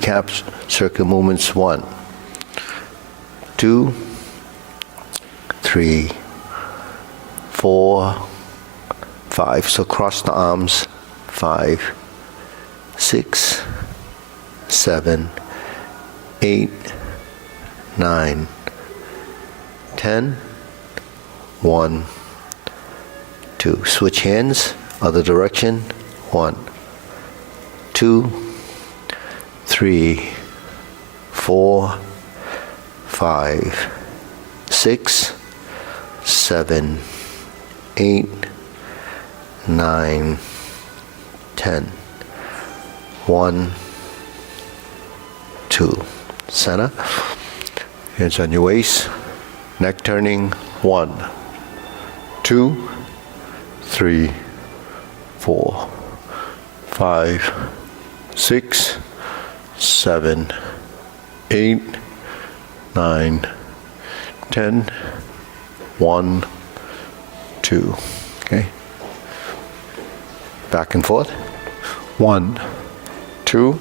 recap circle movements. 1, 2, 3, 4, 5. So cross the arms. 5, 6, 7, 8, 9, 10. 1, 2. Switch hands, other direction. 1, 2, 3, 4, 5, 6, 7, 8, 9, 10. 1, 2. Center. Hands on your waist. Neck turning. 1, 2, 3, 4, 5, 6, 7, 8, 9, 10. 1, 2. Okay. Back and forth. 1, 2,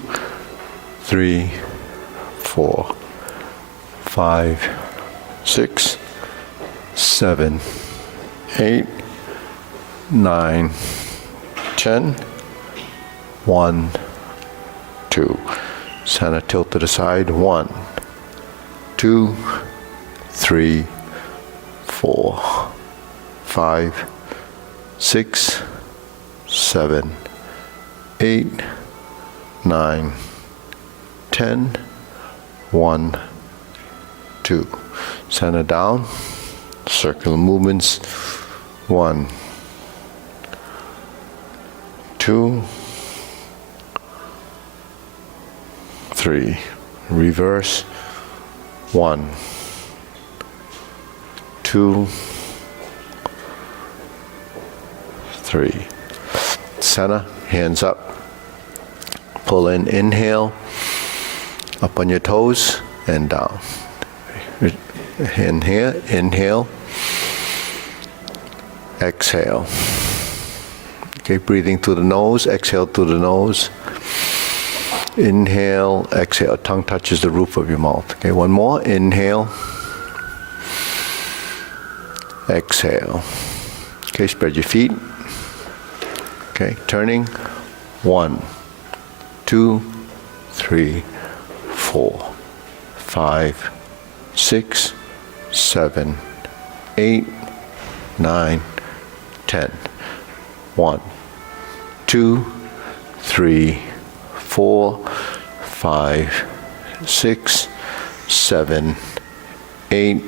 3, 4, 5, 6, 7, 8, 9, 10. 1, 2. Center tilt to the side. 1, 2, 3, 4, 5, 6, 7, 8, 9, 10. 1, 2. Center down. Circular movements. 1, 2, 3. Reverse. 1, 2, 3. Center, hands up. Pull in, inhale. Up on your toes and down. In here, inhale. Exhale. Okay, breathing through the nose, exhale through the nose. Inhale, exhale, tongue touches the roof of your mouth. Okay, one more, inhale. Exhale. Okay, spread your feet. Okay, turning. 1, 2, 3, 4, 5, 6, 7, 8, 9, 10. 1, 2, 3, 4, 5, 6, 7, 8,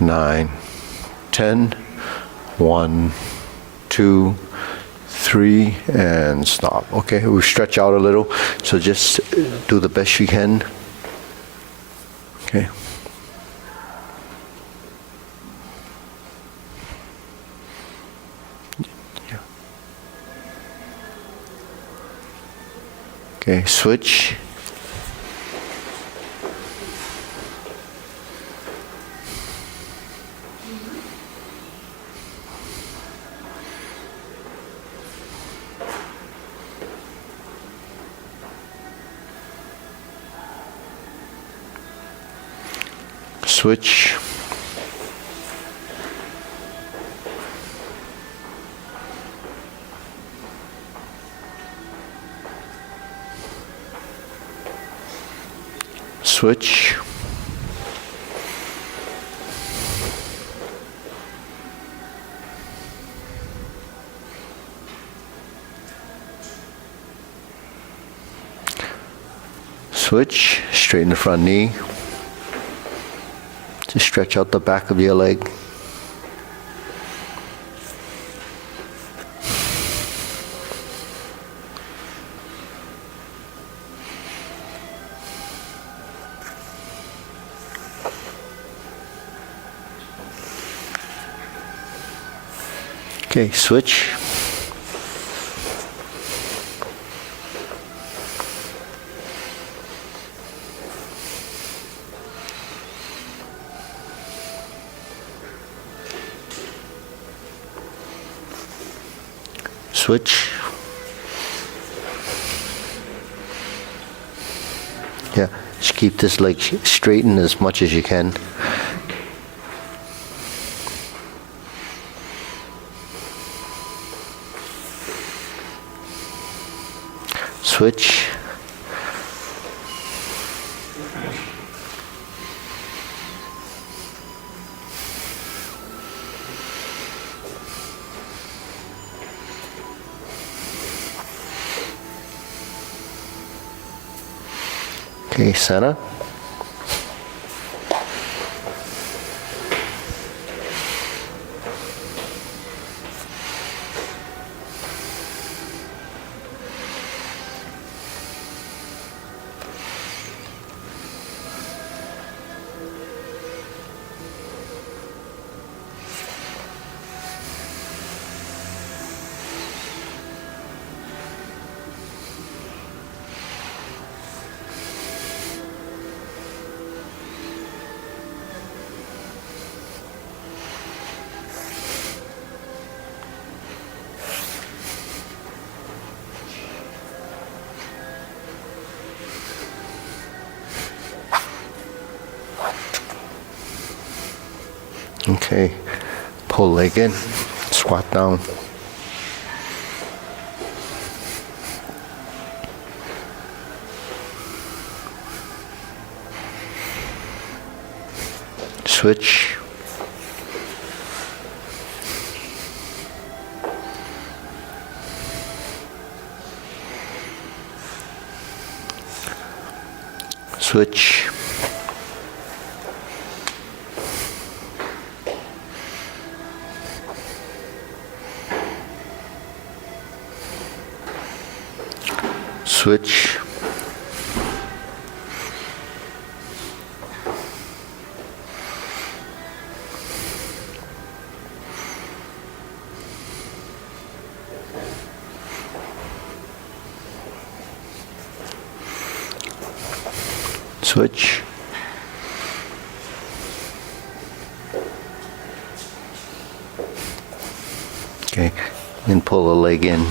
9, 10. 1, 2, 3, and stop. Okay, we stretch out a little, so just do the best you can. Okay. Yeah. Okay, switch. Switch. Switch. Switch. Straighten the front knee. Just stretch out the back of your leg. Okay, switch. Switch. Yeah, just keep this leg straightened as much as you can. Switch. Okay, center. Okay, pull leg in, squat down. Switch. Switch. Switch. Switch. Okay, and pull the leg in.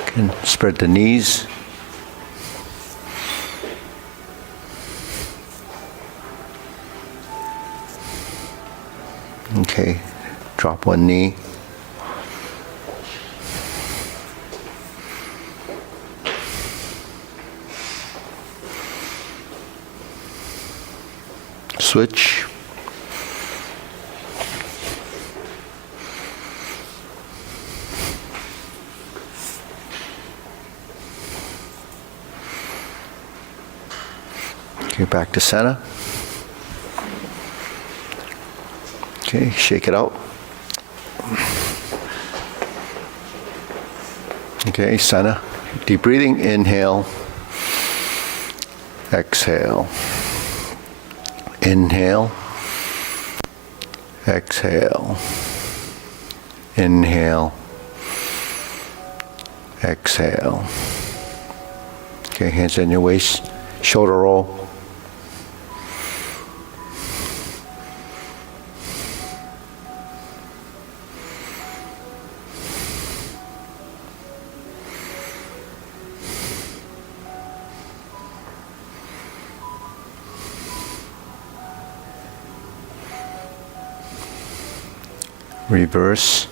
Okay, spread the knees. Okay, drop one knee. Switch. Okay, back to center. Okay, shake it out. Okay, center. Deep breathing, inhale. Exhale. Inhale. Exhale. Inhale. Exhale. Okay, hands on your waist. Shoulder roll. Reverse.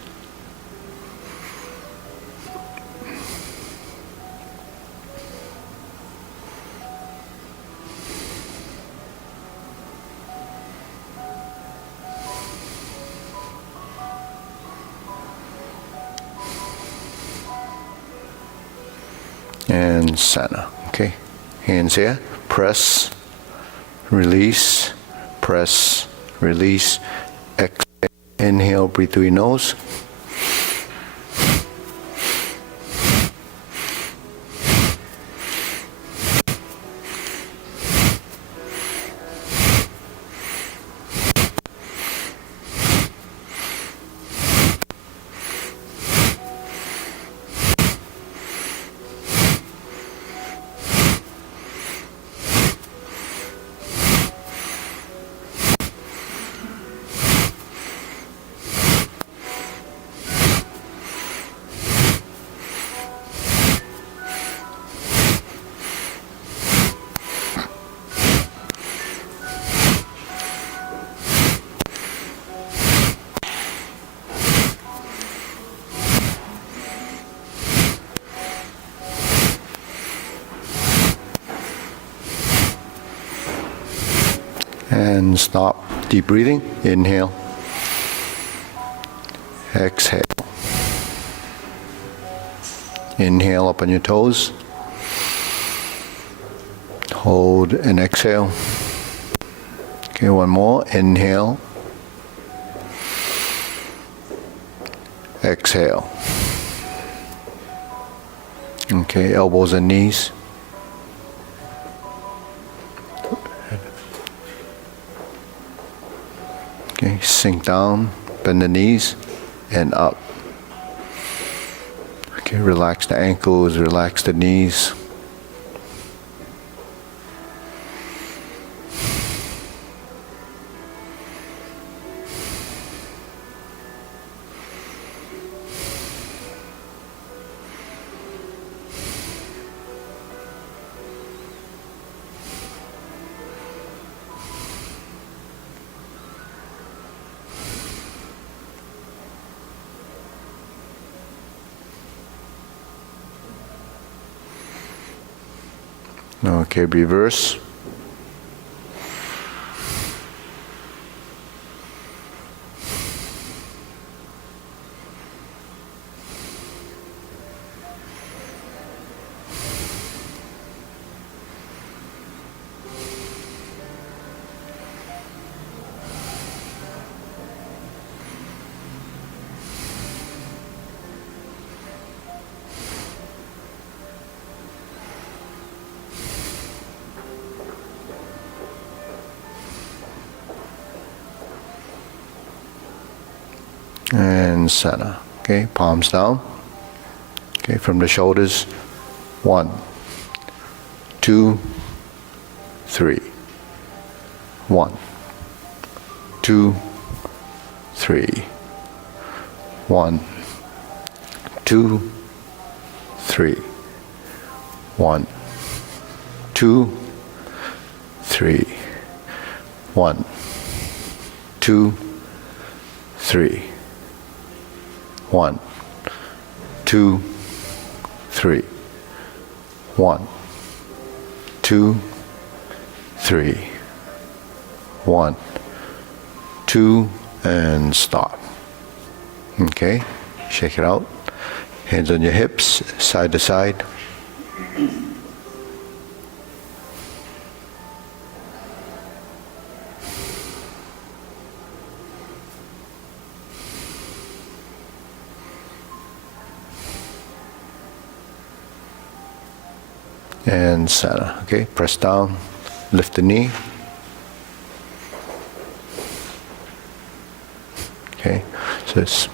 And center. Okay, hands here. Press, release, press, release. Exhale. Inhale, breathe through your nose. And stop. Deep breathing. Inhale. Exhale. Inhale up on your toes. Hold and exhale. Okay, one more. Inhale. Exhale. Okay, elbows and knees. Okay, sink down, bend the knees, and up. Okay, relax the ankles, relax the knees. Okay, reverse. And center. Okay, palms down. Okay, from the shoulders. 1, 2, 3. 1, 2, 3. 1, 2, 3. 1, 2, 3. 1, 2, 3. 1, 2, 3. 1, 2, 3. 1, 2, and stop. Okay, shake it out. Hands on your hips, side to side. And center. Okay, press down, lift the knee. Okay, so it's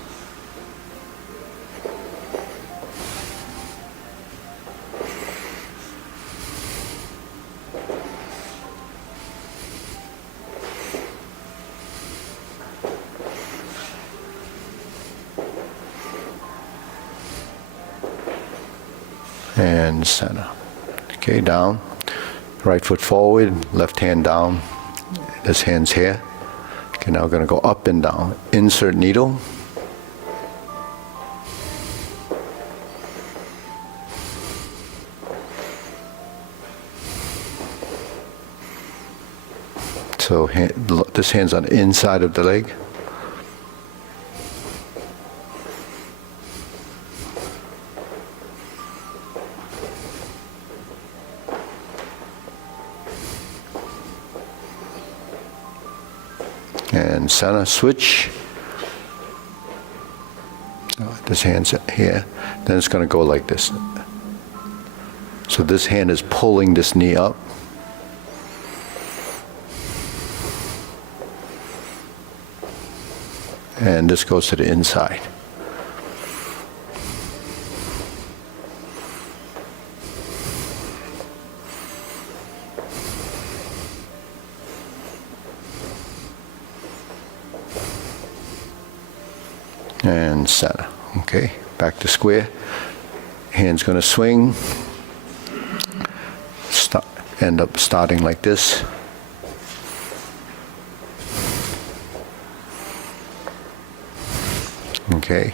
and center. Okay, down. Right foot forward, left hand down. This hand's here. Okay, now we're going to go up and down. Insert needle. So this hand's on the inside of the leg. And center, switch. This hand's here. Then it's going to go like this. So this hand is pulling this knee up. And this goes to the inside. And center. Okay, back to square. Hand's going to swing. End up starting like this. Okay.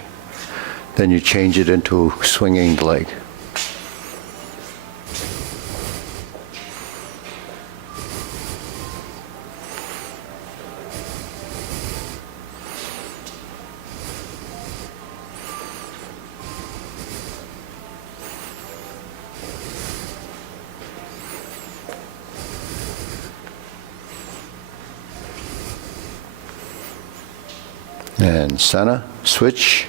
Then you change it into swinging the leg. And center, switch.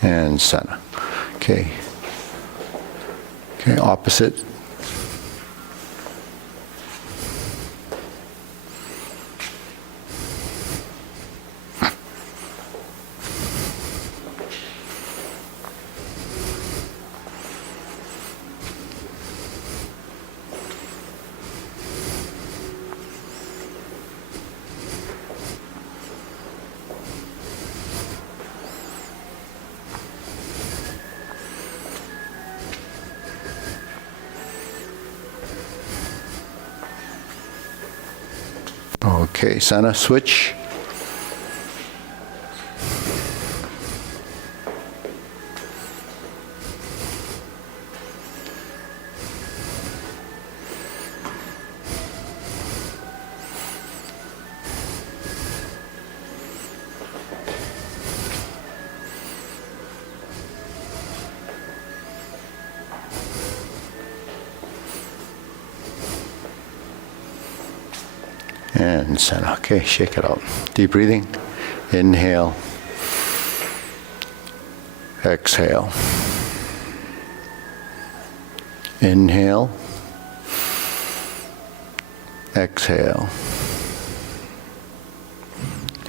And center. Okay. Okay, opposite. Okay, center, switch. And center. Okay, shake it out. Deep breathing. Inhale. Exhale. Inhale. Exhale.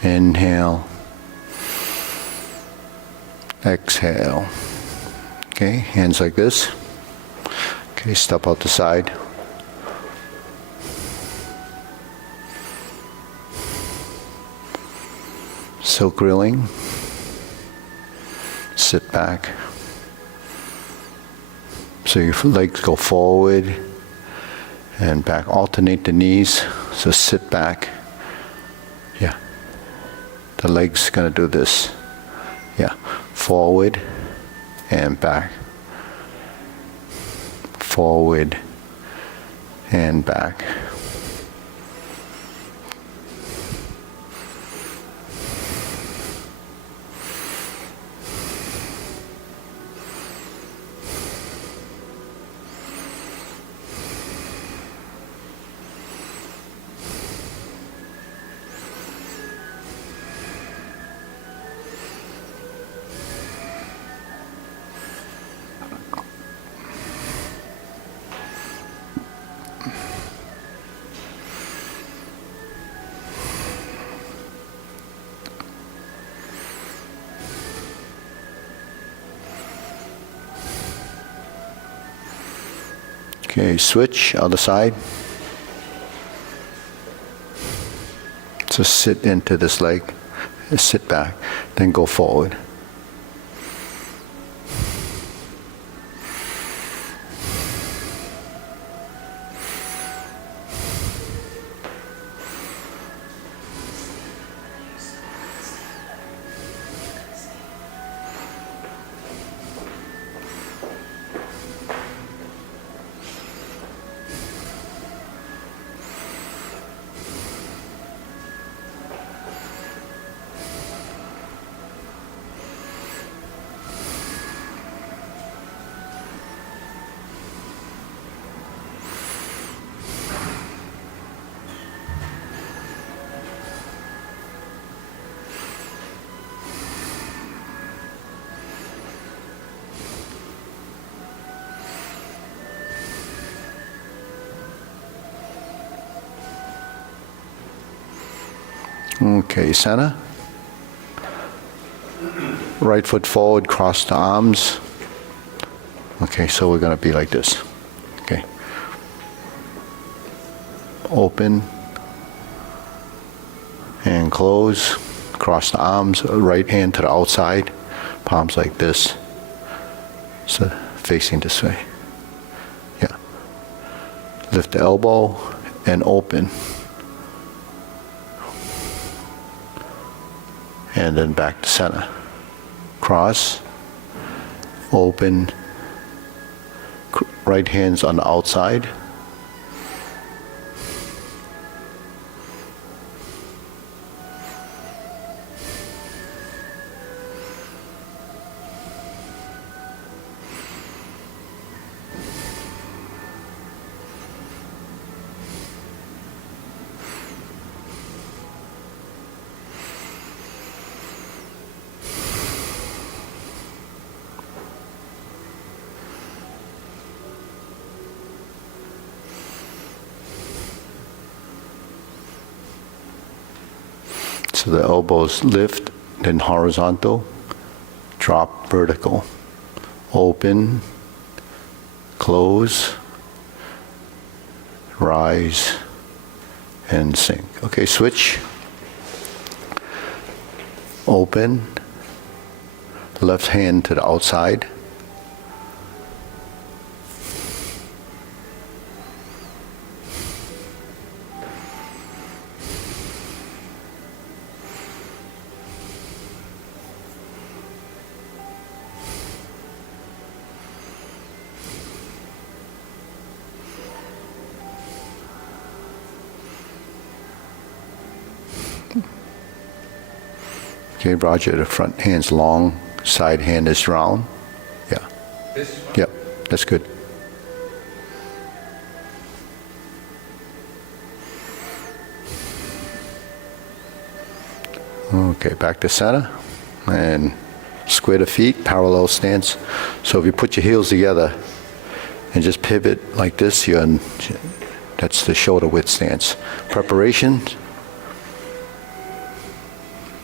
Inhale. Exhale. Okay, hands like this. Okay, step out the side. Silk grilling. Sit back. So your legs go forward and back. Alternate the knees. So sit back. Yeah. The leg's gonna do this. Yeah. Forward and back. Forward and back. Okay, switch, other side. So sit into this leg, sit back, then go forward. Okay, center. Right foot forward, cross the arms. Okay, so we're going to be like this. Okay. Open and close. Cross the arms, right hand to the outside. Palms like this. So facing this way. Yeah. Lift the elbow and open. And then back to center. Cross, open, right hand's on the outside. So the elbows lift, then horizontal, drop vertical, open, close, rise, and sink. Okay, switch. Open, left hand to the outside. Okay, Roger, the front hand's long, side hand is round. Yeah. This one? Yep, that's good. Okay, back to center. And square the feet, parallel stance. So if you put your heels together and just pivot like this, that's the shoulder width stance. Preparation.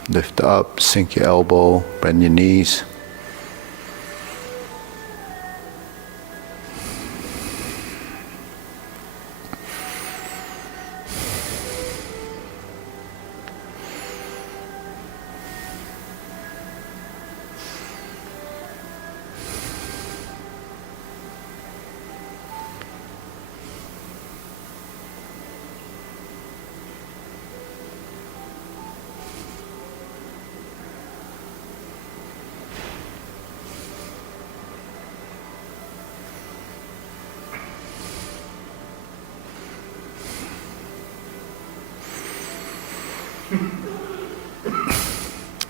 Lift up, sink your elbow, bend your knees.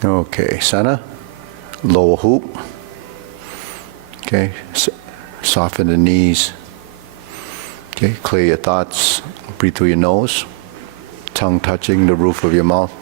Okay, center, lower hoop. Okay, soften the knees. Okay, clear your thoughts. Breathe through your nose, tongue touching the roof of your mouth.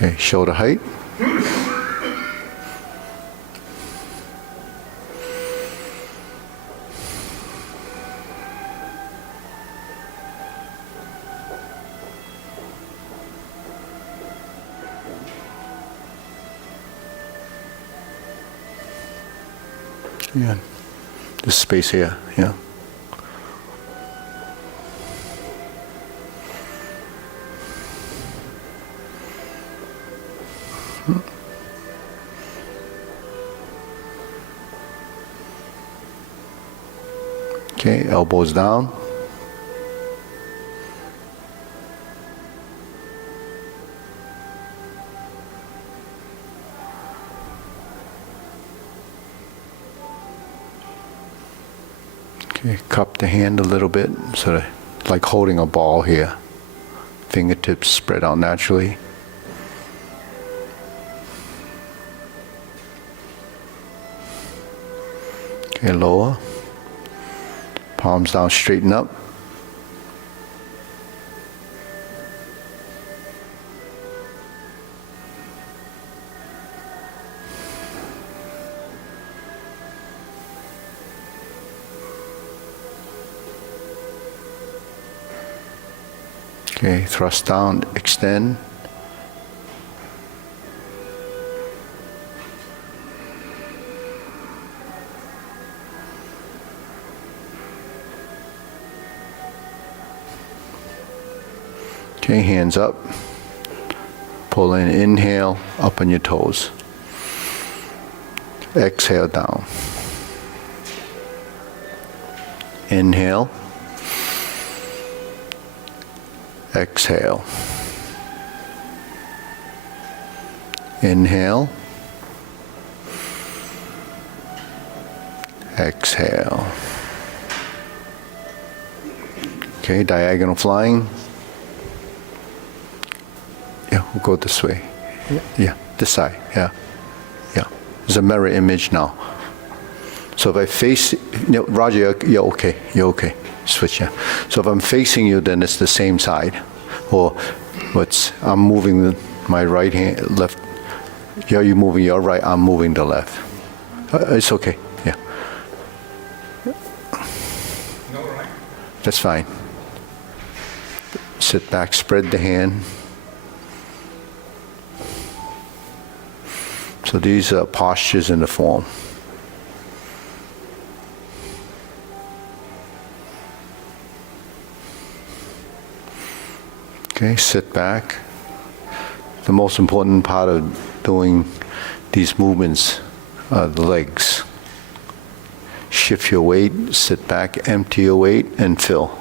Okay, shoulder height. Yeah, this space here, yeah. Okay, elbows down. Okay, cup the hand a little bit, sort of like holding a ball here. Fingertips spread out naturally. Okay, lower. Palms down, straighten up. Okay, thrust down, extend. Okay, hands up. Pull in, inhale, up on your toes. Exhale down. Inhale. Exhale. Inhale. Exhale. Okay, diagonal flying. Yeah, we'll go this way. Yeah, this side. Yeah. Yeah. There's a mirror image now. So if I face, Roger, you're okay. You're okay. Switch, yeah. So if I'm facing you, then it's the same side. Or I'm moving my right hand, left. Yeah, you're moving your right, I'm moving the left. It's okay, yeah. No, right? That's fine. Sit back, spread the hand. So these are postures in the form. Okay, sit back. The most important part of doing these movements are the legs. Shift your weight, sit back, empty your weight, and fill.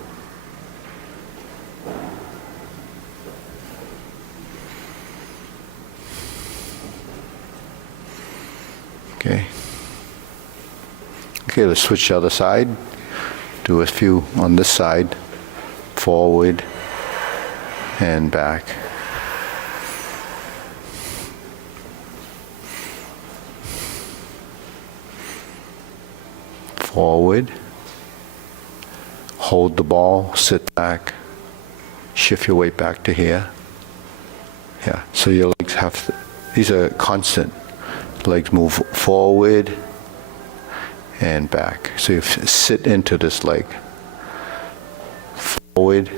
Okay. Okay, let's switch the other side. Do a few on this side. Forward and back. Forward. Hold the ball, sit back. Shift your weight back to here. Yeah, so your legs have to, these are constant. Legs move forward and back. So you sit into this leg. Forward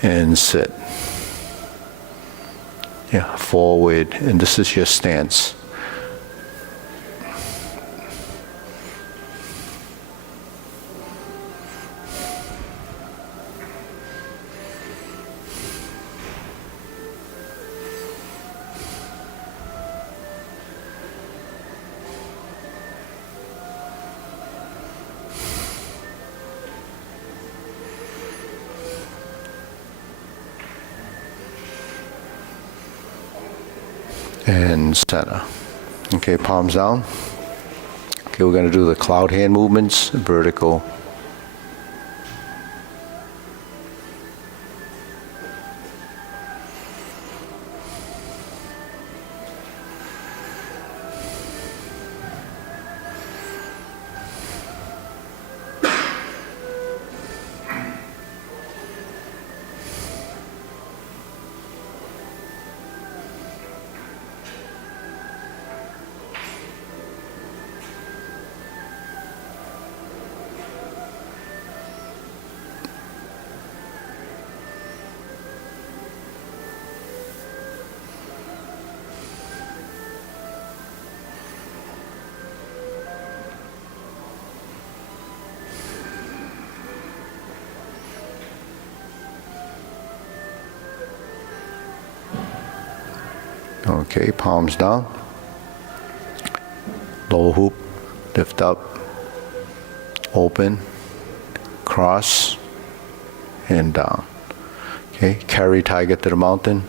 and sit. Yeah, forward, and this is your stance. And center. Okay, palms down. Okay, we're going to do the cloud hand movements, vertical. Okay, palms down. Lower hoop, lift up, open, cross, and down. Okay, carry tiger to the mountain.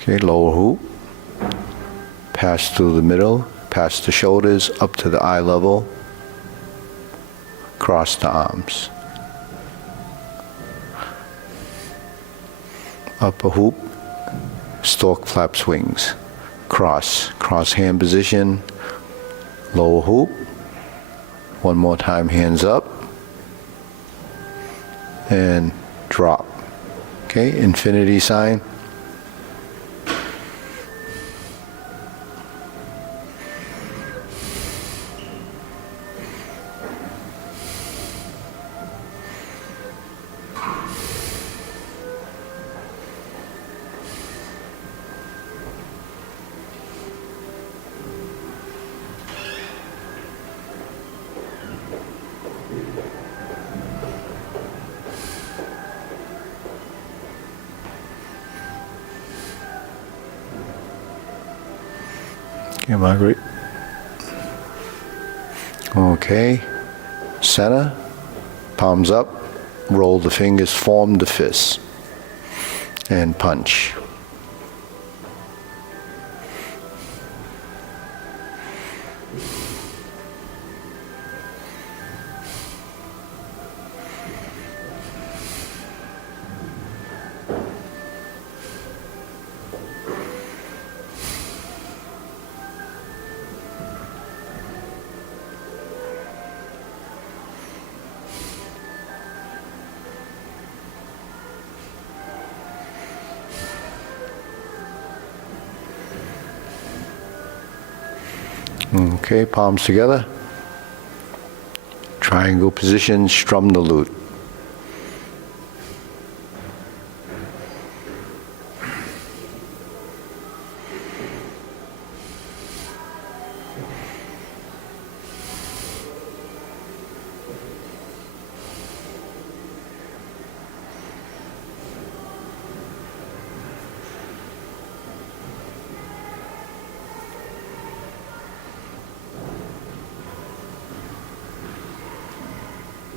Okay, lower hoop, pass through the middle, pass the shoulders up to the eye level, cross the arms. Upper hoop, stork flaps wings, cross hand position, lower hoop, one more time, hands up, and drop. Okay, infinity sign. Okay, Marguerite. Okay. Center. Palms up. Roll the fingers, form the fist. And punch. Okay, palms together. Triangle position, strum the lute.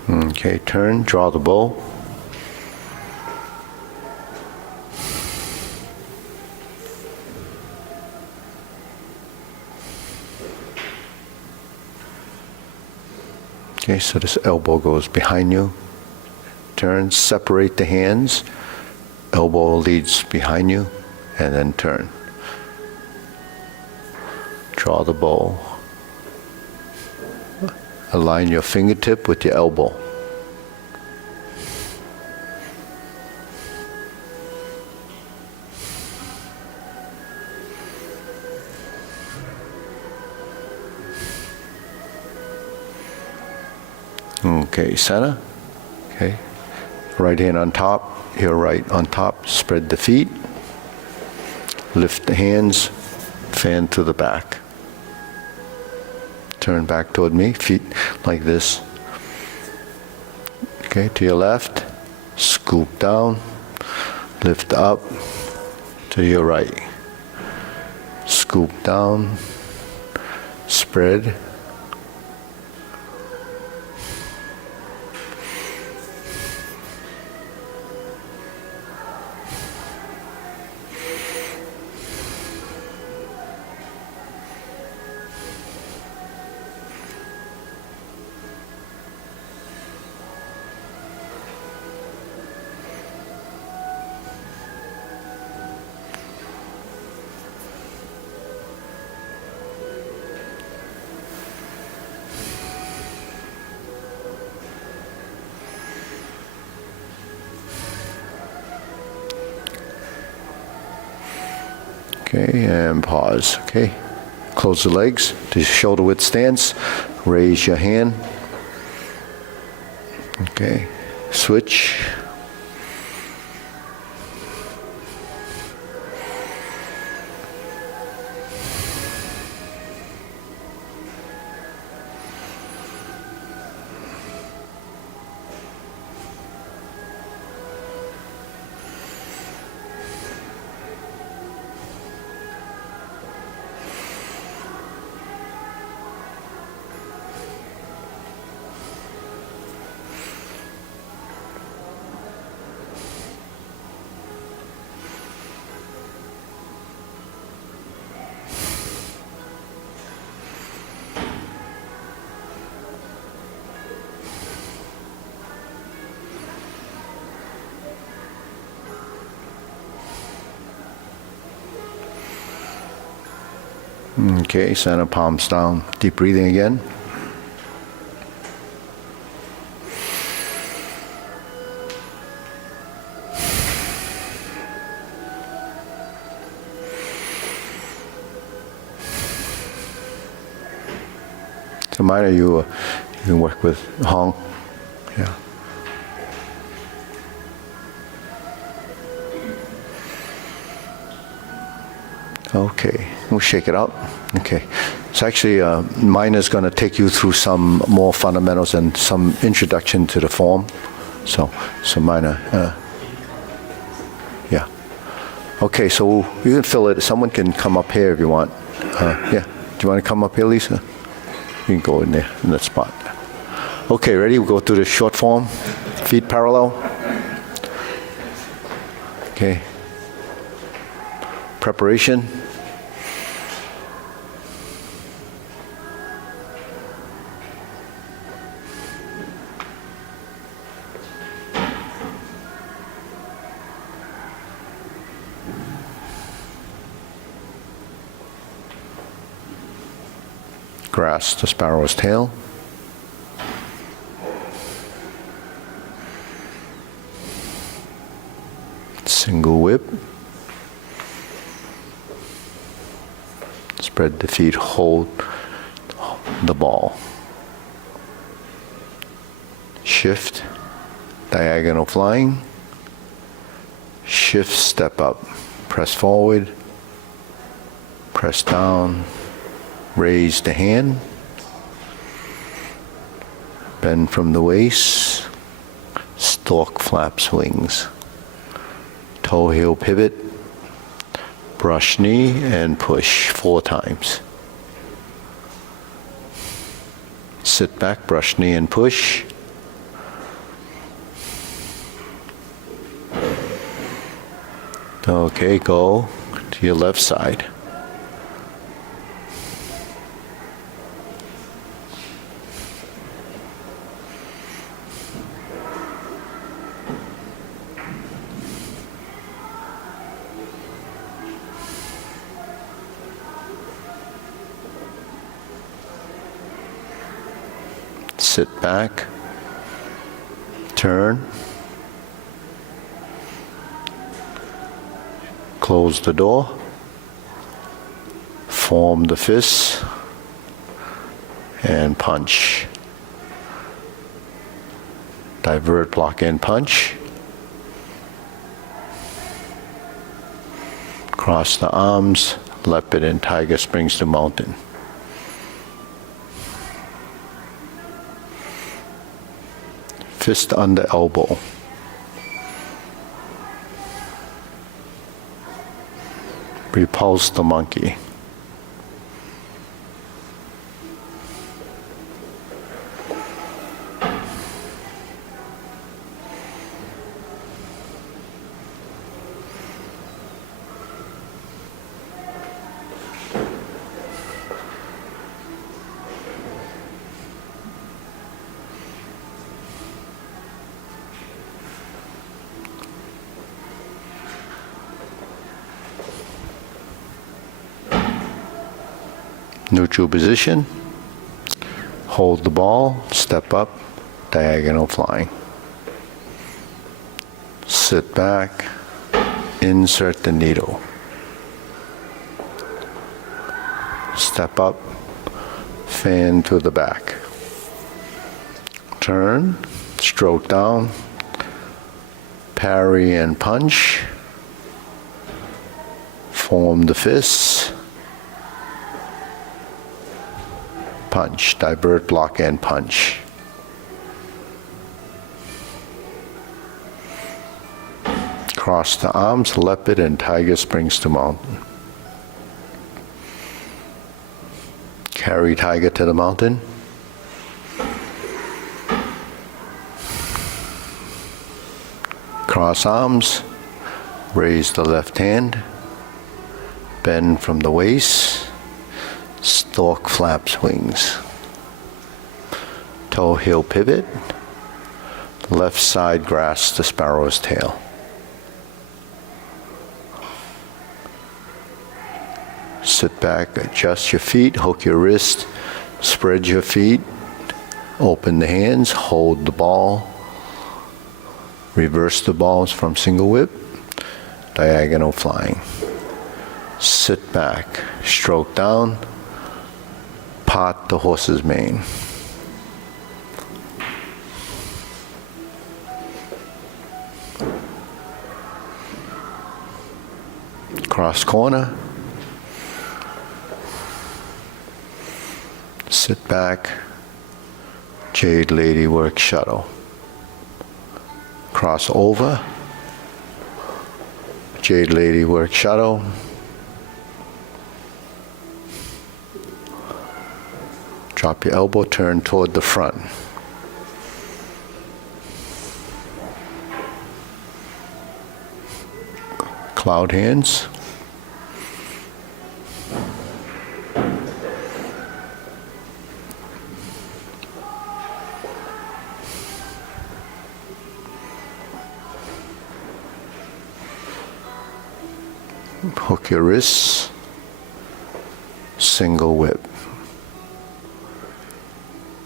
Okay, turn, draw the bow. Okay, so this elbow goes behind you. Turn, separate the hands. Elbow leads behind you, and then turn. Draw the bow. Align your fingertip with your elbow. Okay, center. Okay. Right hand on top, heel right on top. Spread the feet. Lift the hands. Fan to the back. Turn back toward me, feet like this. Okay, to your left. Scoop down. Lift up. To your right. Scoop down. Spread. Okay, and pause. Okay, close the legs to shoulder width stance. Raise your hand. Okay, switch. Okay, center palms down. Deep breathing again. So minor, you can work with Hong. Yeah. Okay, we'll shake it out. Okay, so actually mine is going to take you through some more fundamentals and some introduction to the form. So mine, yeah. Okay, so you can fill it. Someone can come up here if you want. Yeah. Do you want to come up here, Lisa? You can go in there, in that spot. Okay, ready? We'll go through the short form. Feet parallel. Okay. Preparation. Grasp the sparrow's tail. Single whip. Spread the feet, hold the ball. Shift, diagonal flying. Shift, step up. Press forward. Press down. Raise the hand. Bend from the waist. Stork flaps wings. Toe heel pivot. Brush knee and push 4 times. Sit back, brush knee and push. Okay, go to your left side. Sit back, turn, close the door, form the fists, and punch. Divert, block, and punch. Cross the arms, leopard and tiger springs to mountain. Fist under elbow. Repulse the monkey. Neutral position. Hold the ball, step up, diagonal flying. Sit back, insert the needle. Step up, fan to the back. Turn, stroke down, parry and punch. Form the fists. Punch, divert, block, and punch. Cross the arms, leopard and tiger springs to mountain. Carry tiger to the mountain. Cross arms, raise the left hand, bend from the waist. Stork flaps wings. Toe heel pivot. Left side grasps the sparrow's tail. Sit back, adjust your feet, hook your wrist, spread your feet, open the hands, hold the ball. Reverse the balls from single whip, diagonal flying. Sit back, stroke down. Part the horse's mane. Cross corner. Sit back. Jade lady work shuttle. Cross over. Jade lady work shuttle. Drop your elbow, turn toward the front. Cloud hands. Hook your wrists. Single whip.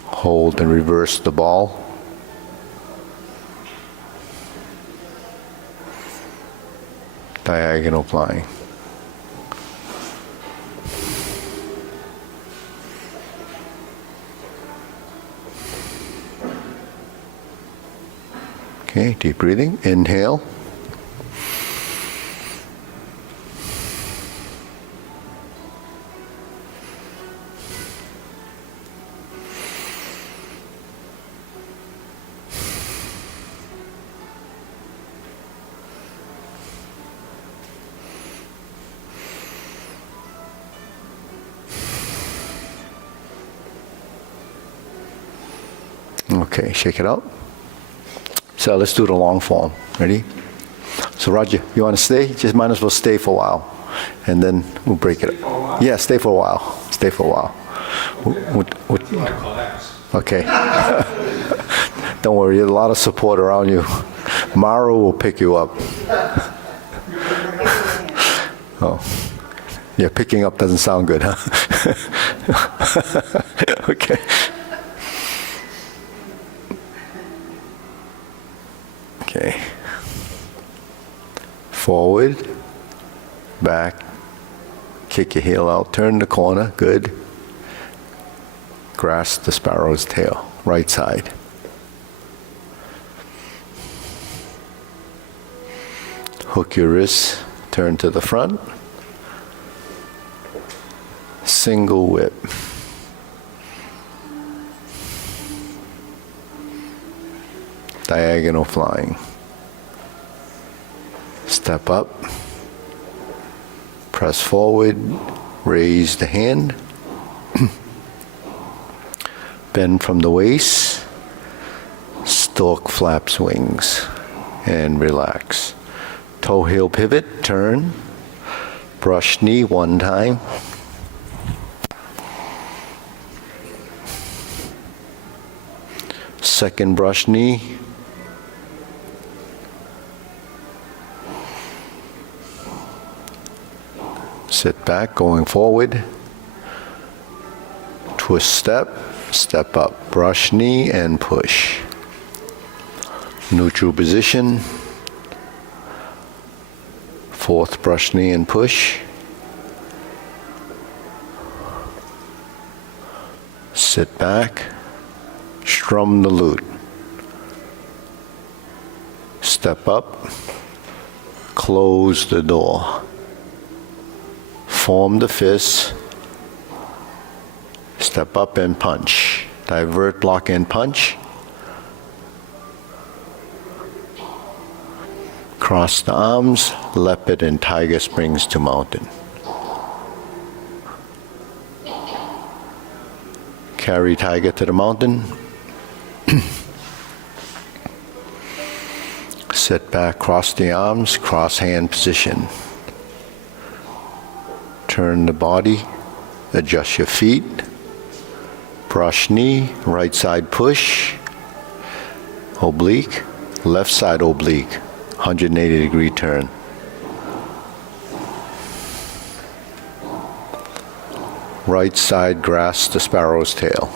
Hold and reverse the ball. Diagonal flying. Okay, deep breathing. Inhale. Okay, shake it out. So let's do the long form. Ready? So Roger, you want to stay? Just might as well stay for a while. And then we'll break it up. Yeah, stay for a while. Stay for a while. Okay. Don't worry, there's a lot of support around you. Maru will pick you up. Oh. Yeah, picking up doesn't sound good, huh? Okay. Okay. Forward, back, kick your heel out, turn the corner, good. Grasp the sparrow's tail, right side. Hook your wrists, turn to the front. Single whip. Diagonal flying. Step up. Press forward. Raise the hand. Bend from the waist. Stork flaps wings. And relax. Toe heel pivot. Turn. Brush knee one time. Second brush knee. Sit back, going forward. Twist step, step up. Brush knee and push. Neutral position. Fourth brush knee and push. Sit back. Strum the lute. Step up. Close the door. Form the fist. Step up and punch. Divert, block, and punch. Cross the arms, leopard and tiger springs to mountain. Carry tiger to the mountain. Sit back, cross the arms, cross hand position. Turn the body, adjust your feet. Brush knee, right side push. Oblique, left side oblique, 180-degree turn. Right side grasp the sparrow's tail.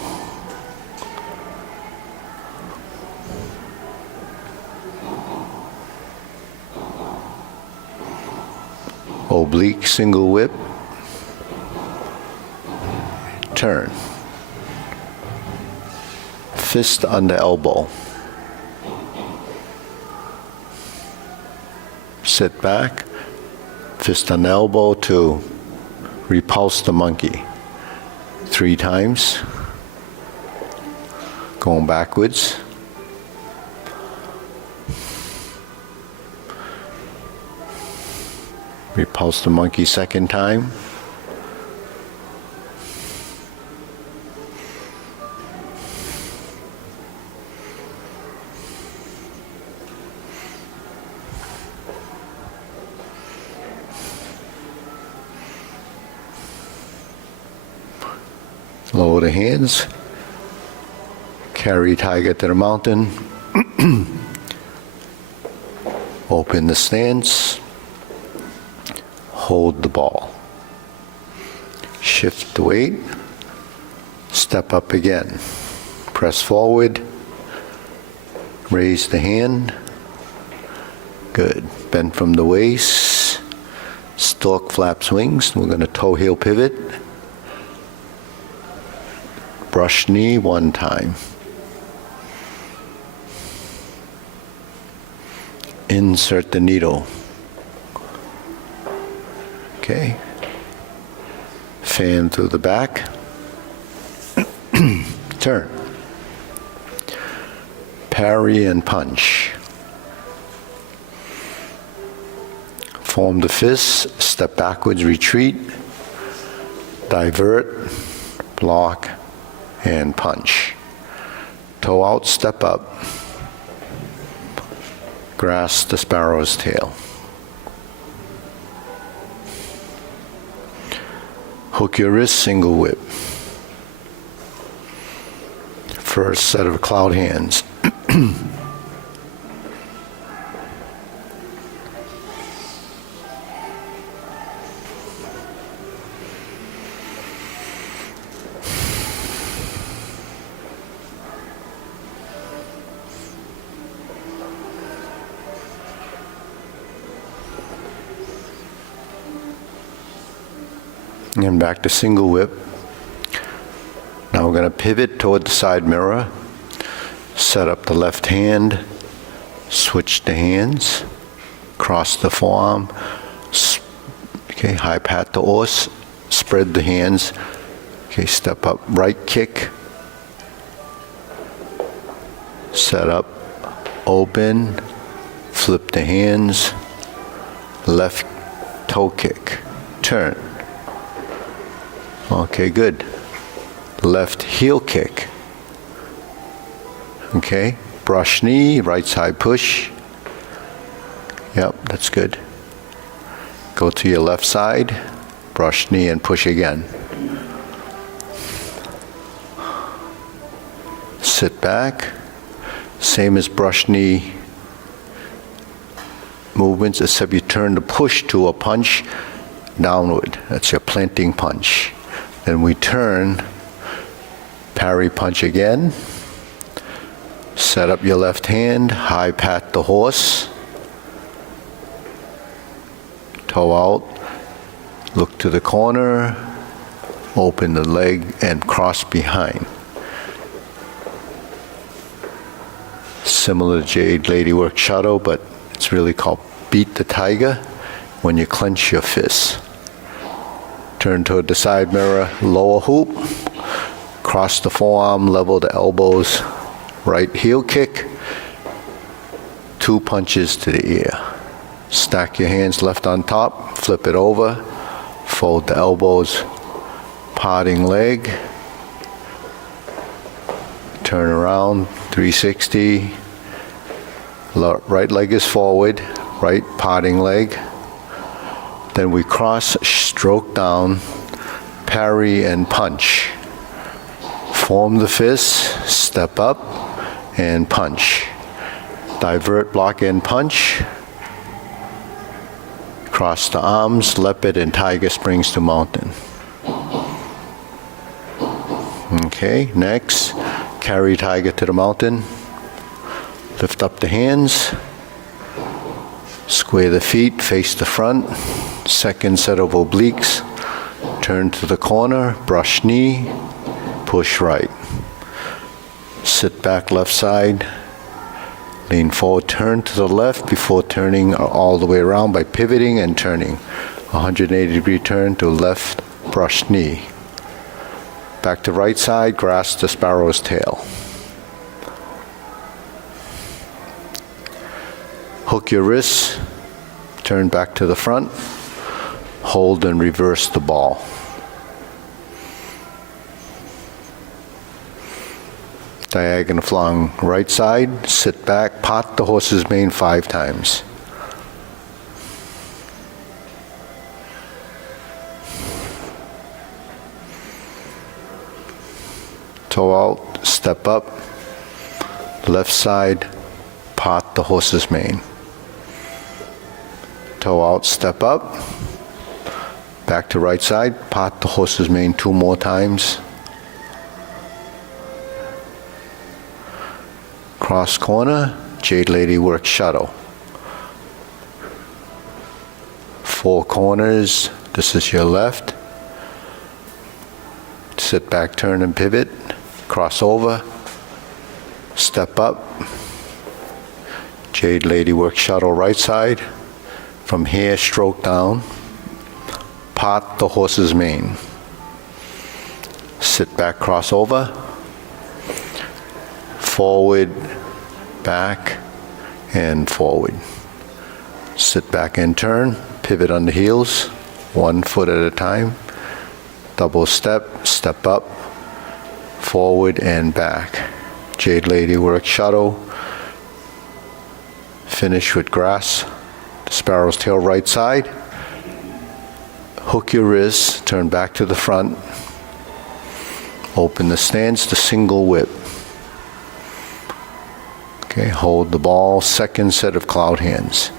Oblique single whip. Turn. Fist under elbow. Sit back. Fist on elbow to repulse the monkey. 3 times. Going backwards. Repulse the monkey second time. lower the hands, carry tiger to the mountain, open the stance, hold the ball. Shift the weight, step up again. Press forward, raise the hand. Good. Bend from the waist, stork flaps wings. We're going to toe heel pivot. Brush knee one time. Insert the needle. Okay. Fan through the back. Turn. Parry and punch. Form the fist, step backwards, retreat, divert, block, and punch. Toe out, step up. Grasp the sparrow's tail. Hook your wrist, single whip. First set of cloud hands. And back to single whip. Now we're going to pivot toward the side mirror. Set up the left hand. Switch the hands. Cross the forearm. Okay, high pat the os. Spread the hands. Okay, step up, right kick. Set up, open. Flip the hands. Left toe kick. Turn. Okay, good. Left heel kick. Okay, brush knee, right side push. Yep, that's good. Go to your left side, brush knee and push again. Sit back. Same as brush knee movements, except you turn the push to a punch downward. That's your planting punch. Then we turn, parry punch again. Set up your left hand, high pat the horse. Toe out, look to the corner, open the leg and cross behind. Similar to Jade Ladywork Shadow, but it's really called beat the tiger when you clench your fists. Turn toward the side mirror, lower hoop, cross the forearm, level the elbows, right heel kick, 2 punches to the ear. Stack your hands left on top, flip it over, fold the elbows, parting leg, turn around, 360, right leg is forward, right parting leg. Then we cross, stroke down, parry and punch. Form the fist, step up, and punch. Divert, block, and punch. Cross the arms, leopard and tiger springs to mountain. Okay, next, carry tiger to the mountain. Lift up the hands. Square the feet, face the front. Second set of obliques. Turn to the corner, brush knee, push right. Sit back left side. Lean forward, turn to the left before turning all the way around by pivoting and turning. 180-degree turn to left, brush knee. Back to right side, grasp the sparrow's tail. Hook your wrists, turn back to the front, hold and reverse the ball. Diagonal flung right side, sit back, pot the horse's mane 5 times. toe out, step up, left side, part the horse's mane. Toe out, step up, back to right side, part the horse's mane 2 more times. Cross corner, Jade Lady work shuttle. 4 corners, this is your left. Sit back, turn and pivot, cross over, step up. Jade Lady work shuttle right side. From here, stroke down, part the horse's mane. Sit back, cross over, forward, back, and forward. Sit back and turn, pivot on the heels, 1 foot at a time. Double step, step up, forward and back. Jade Lady work shuttle. Finish with grass. The sparrow's tail right side. Hook your wrists, turn back to the front. Open the stance to single whip. Okay, hold the ball, second set of cloud hands.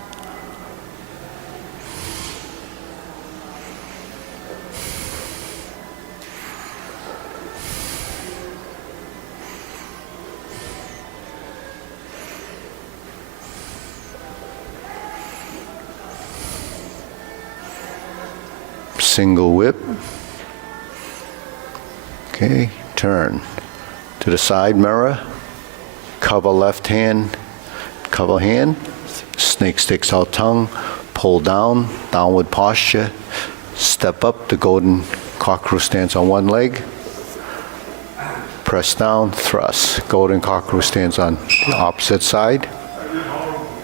Single whip. Okay, turn to the side mirror, cover left hand, cover hand, snake sticks out tongue, pull down, downward posture, step up the golden cockerel stance on one leg, press down, thrust, golden cockerel stance on the opposite side,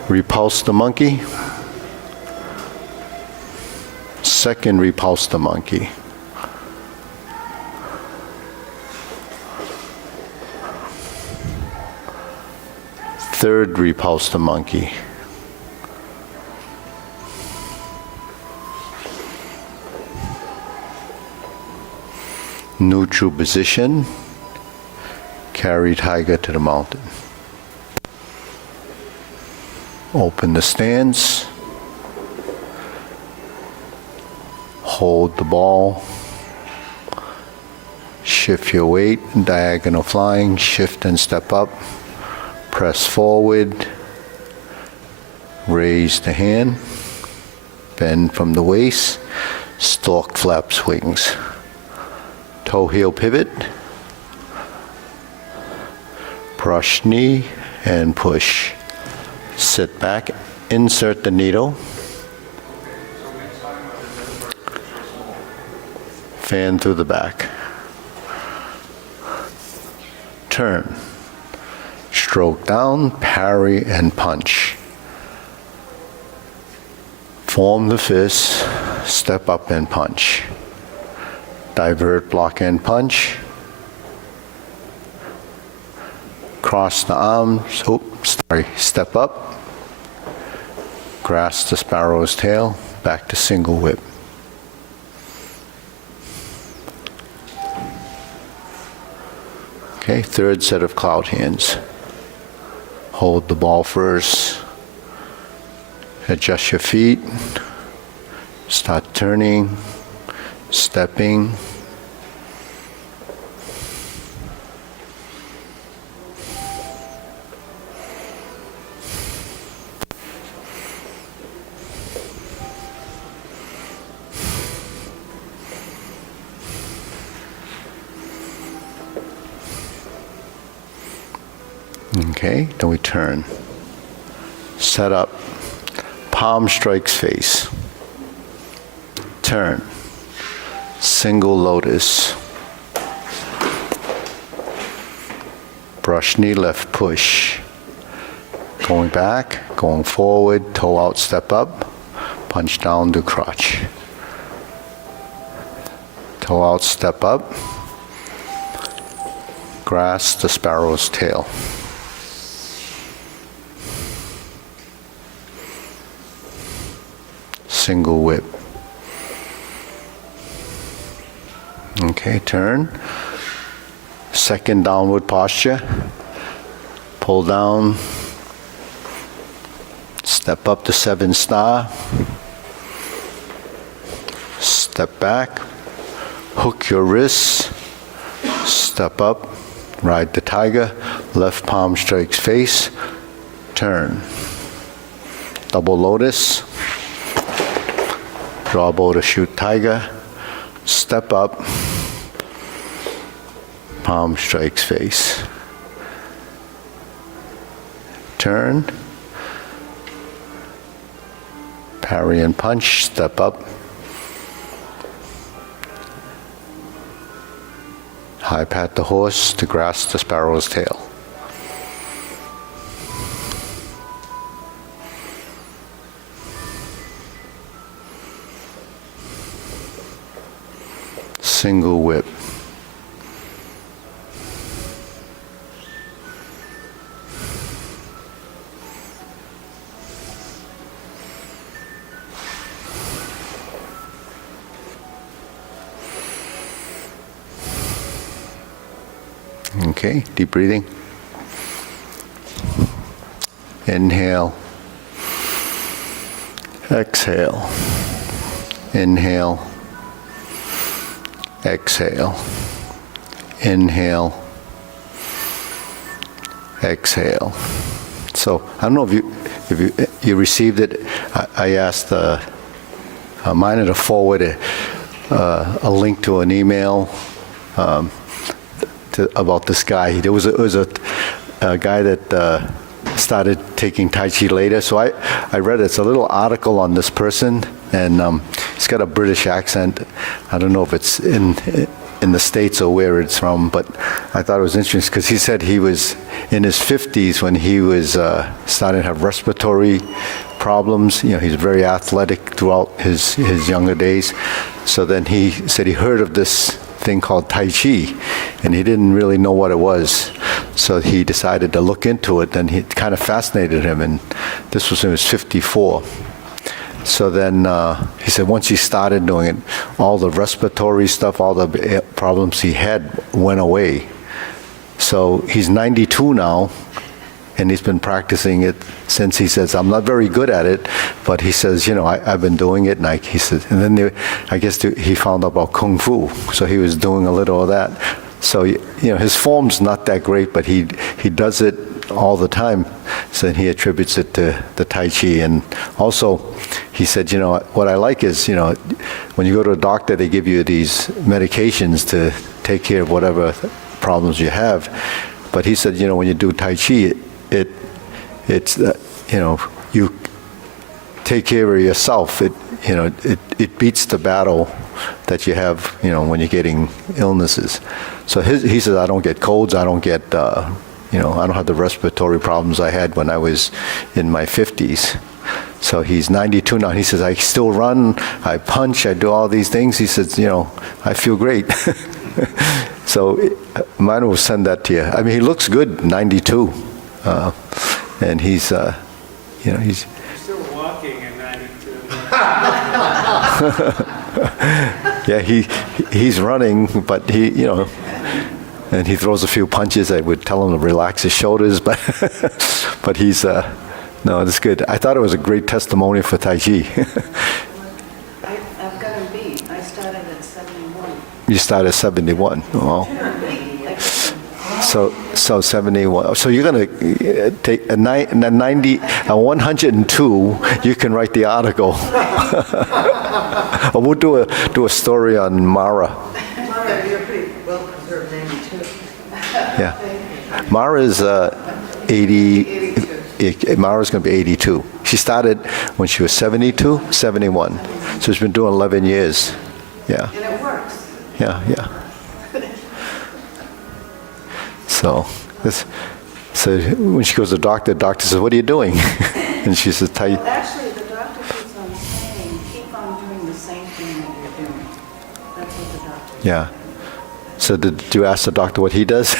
repulse the monkey, second repulse the monkey. Third repulse the monkey. Neutral position, carry tiger to the mountain. Open the stance. Hold the ball, shift your weight, diagonal flying, shift and step up, press forward, raise the hand, bend from the waist, stalk flaps wings, toe heel pivot, brush knee and push, sit back, insert the needle, fan through the back. Turn. Stroke down, parry, and punch. Form the fist, step up and punch. Divert, block, and punch. Cross the arms, step up. Grasp the sparrow's tail, back to single whip. Okay, third set of cloud hands. Hold the ball first. Adjust your feet. Start turning, stepping. Okay, then we turn. Set up. Palm strikes face. Turn. Single lotus. Brush knee left push. Going back, going forward, toe out, step up. Punch down to crotch. Toe out, step up. Grasp the sparrow's tail. Single whip. Okay, turn. Second downward posture. Pull down. Step up to 7 star. Step back. Hook your wrists. Step up. Ride the tiger. Left palm strikes face. Turn. Double lotus. Draw bow to shoot tiger. Step up. Palm strikes face. Turn. Parry and punch. Step up. High pat the horse to grasp the sparrow's tail. Single whip. Okay, deep breathing. Inhale. Exhale. Inhale. Exhale. Inhale. Exhale. So I don't know if you received it. I asked Miner to forward a link to an email about this guy. There was a guy that started taking Tai Chi later. So I read it's a little article on this person, and he's got a British accent. I don't know if it's in the States or where it's from, but I thought it was interesting because he said he was in his 50s when he was starting to have respiratory problems. You know, he's very athletic throughout his younger days. So then he said he heard of this thing called Tai Chi, and he didn't really know what it was. So he decided to look into it, and it kind of fascinated him, and this was when he was 54. So then he said once he started doing it, all the respiratory stuff, all the problems he had went away. So he's 92 now, and he's been practicing it since. He says, I'm not very good at it, but he says, you know, I've been doing it, and he says, and then I guess he found out about Kung Fu, so he was doing a little of that. So, you know, his form's not that great, but he does it all the time. So he attributes it to the Tai Chi. And also, he said, you know, what I like is, you know, when you go to a doctor, they give you these medications to take care of whatever problems you have. But he said, you know, when you do Tai Chi, it's you know, you take care of yourself. It beats the battle that you have, you know, when you're getting illnesses. So he says, I don't get colds, I don't get, you know, I don't have the respiratory problems I had when I was in my 50s. So he's 92 now. He says, I still run, I punch, I do all these things. He says, you know, I feel great. So mine will send that to you. I mean, he looks good, 92. And he's, you know, he's still walking at 92. Yeah, he's running, but he, you know, and he throws a few punches. I would tell him to relax his shoulders, but but he's, no, it's good. I thought it was a great testimony for Tai Chi. I've got him beat. I started at 71. You started at 71. Wow. So 71. So you're going to take a 102. You can write the article. Or we'll do a story on Mara. Mara, you're pretty well preserved name too. Yeah. Mara's 80. Mara's going to be 82. She started when she was 72, 71. So she's been doing 11 years. Yeah. And it works. Yeah. So when she goes to the doctor says, what are you doing? And she says, Tai. Well, actually, the doctor keeps on saying, keep on doing the same thing that you're doing. That's what the doctor Yeah. So did you ask the doctor what he does?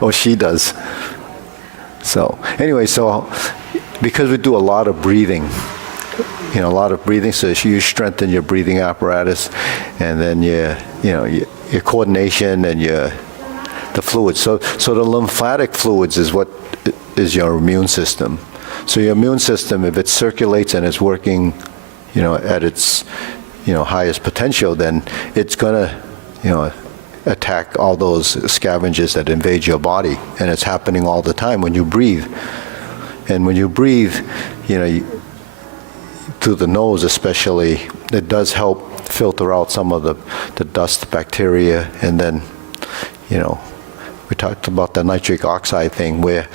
Or she does? So anyway, so because we do a lot of breathing, you know, so you strengthen your breathing apparatus, and then your coordination and your the fluids. So the lymphatic fluids is what is your immune system. So your immune system, if it circulates and it's working, at its, highest potential, then it's gonna, attack all those scavengers that invade your body. And it's happening all the time when you breathe. And when you breathe, through the nose especially, it does help filter out some of the dust, bacteria, and then, we talked about the nitric oxide thing where,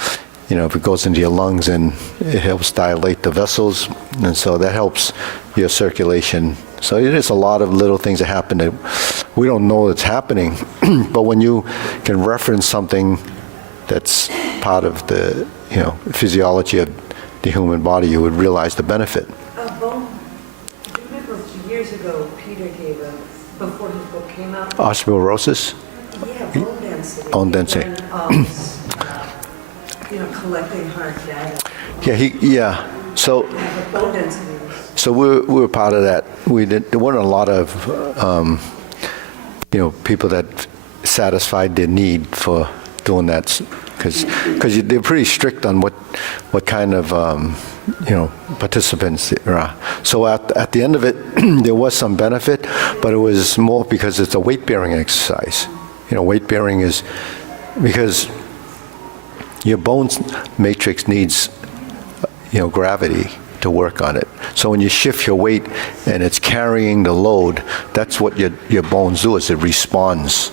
if it goes into your lungs and it helps dilate the vessels, and so that helps your circulation. So it is a lot of little things that happen that we don't know it's happening, but when you can reference something that's part of the, physiology of the human body, you would realize the benefit. Bone. Do you remember years ago, Peter gave before his book came out? Osteoporosis? Yeah, bone density. Bone density. And, collecting hard data. Yeah. So Bone density. So we were part of that. There weren't a lot of, people that satisfied their need for doing that, because they're pretty strict on what kind of, participants there are. So at the end of it, there was some benefit, but it was more because it's a weight-bearing exercise. Weight-bearing is because your bone matrix needs, gravity to work on it. So when you shift your weight and it's carrying the load, that's what your bones do, is it responds.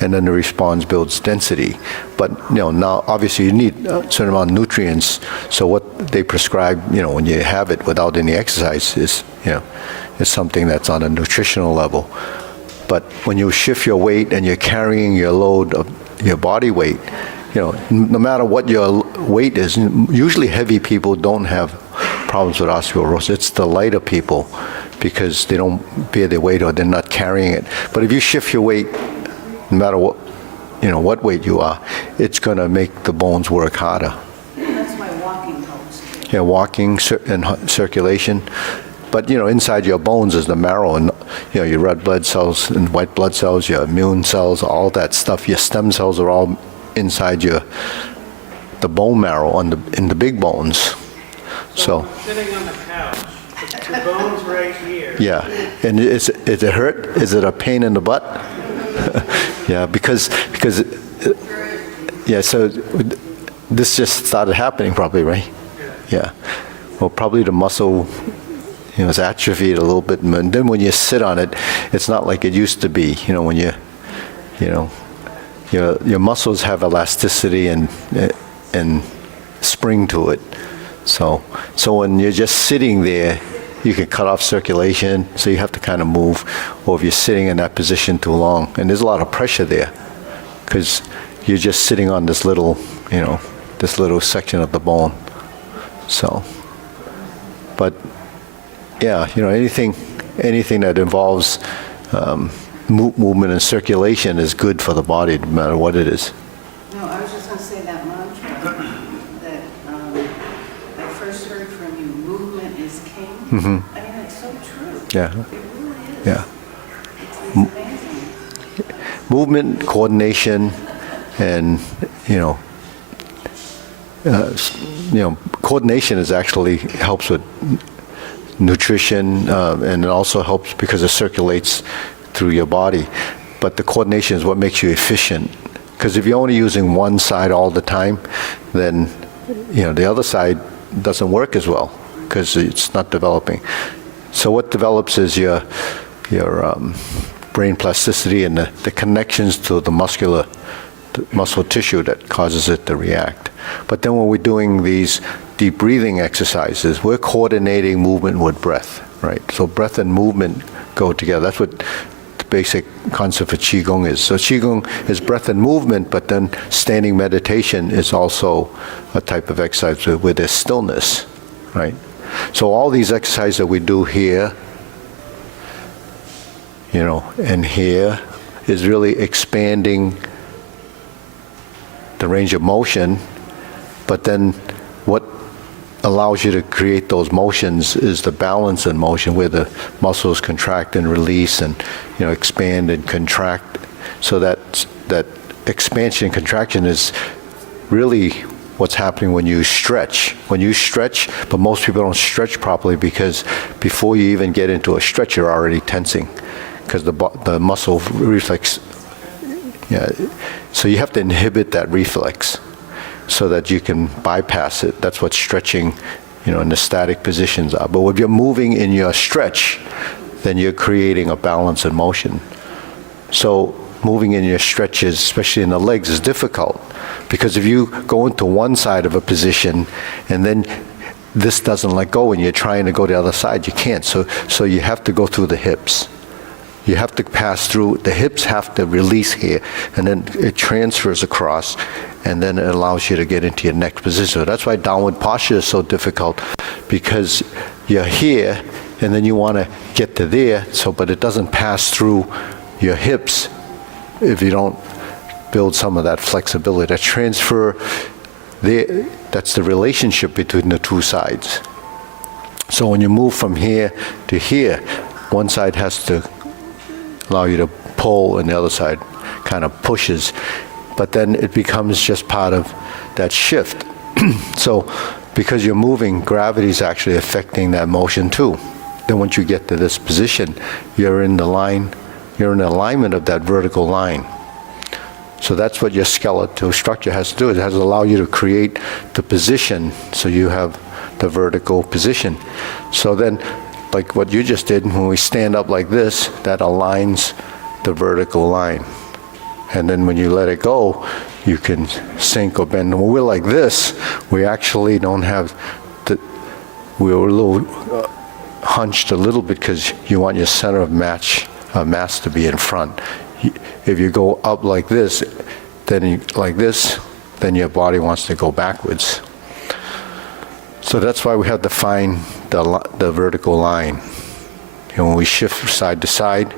And then the response builds density. But now obviously you need a certain amount of nutrients. So what they prescribe, when you have it without any exercise is something that's on a nutritional level. But when you shift your weight and you're carrying your load of your body weight, no matter what your weight is, usually heavy people don't have problems with osteoporosis. It's the lighter people because they don't bear their weight or they're not carrying it. But if you shift your weight, no matter what, what weight you are, it's going to make the bones work harder. That's why walking helps. Yeah, walking and circulation. But, inside your bones is the marrow and, your red blood cells and white blood cells, your immune cells, all that stuff. Your stem cells are all inside the bone marrow in the big bones. So I'm sitting on the couch, the bone's right here. yeah, and is it hurt? Is it a pain in the butt? Yeah, because yeah. So this just started happening, probably, right? Yeah. Well, probably the muscle, is atrophied a little bit, and then when you sit on it, it's not like it used to be. When your muscles have elasticity and spring to it. So when you're just sitting there, you can cut off circulation, so you have to kind of move, or if you're sitting in that position too long, and there's a lot of pressure there, because you're just sitting on this little section of the bone. So, but yeah, anything that involves movement and circulation is good for the body, no matter what it is. No, I was just going to say that mantra that I first heard from you, movement is king. Mm-hmm. I mean, it's so true. Yeah. It really is. Yeah. It's amazing. Movement, coordination, and coordination is actually helps with nutrition, and it also helps because it circulates through your body. But the coordination is what makes you efficient. Because if you're only using one side all the time, then the other side doesn't work as well because it's not developing. So what develops is your brain plasticity and the connections to the muscle tissue that causes it to react. But then when we're doing these deep breathing exercises, we're coordinating movement with breath, right? So breath and movement go together. That's what the basic concept of Qigong is. So Qigong is breath and movement, but then standing meditation is also a type of exercise where there's stillness, right? So all these exercises that we do here, and here, is really expanding the range of motion, but then what allows you to create those motions is the balance in motion where the muscles contract and release and expand and contract, so that expansion and contraction is really what's happening when you stretch. When you stretch, but most people don't stretch properly because before you even get into a stretch, you're already tensing because the muscle reflex. Yeah, so you have to inhibit that reflex so that you can bypass it. That's what stretching, in the static positions are. But if you're moving in your stretch, then you're creating a balance and motion. So moving in your stretches, especially in the legs, is difficult because if you go into one side of a position and then this doesn't let go and you're trying to go to the other side, you can't. So you have to go through the hips. You have to pass through, the hips have to release here, and then it transfers across, and then it allows you to get into your next position. So that's why downward posture is so difficult, because you're here, and then you want to get to there, but it doesn't pass through your hips if you don't build some of that flexibility. That transfer, that's the relationship between the two sides. So when you move from here to here, one side has to allow you to pull and the other side kind of pushes, but then it becomes just part of that shift. So because you're moving, gravity is actually affecting that motion too. Then once you get to this position, you're in the line, you're in alignment of that vertical line. So that's what your skeletal structure has to do. It has to allow you to create the position so you have the vertical position. So then, like what you just did, when we stand up like this, that aligns the vertical line. And then when you let it go, you can sink or bend. When we're like this, we actually don't have we're a little hunched a little bit because you want your center of mass to be in front. If you go up like this, then your body wants to go backwards. So that's why we have to find the vertical line. When we shift side to side,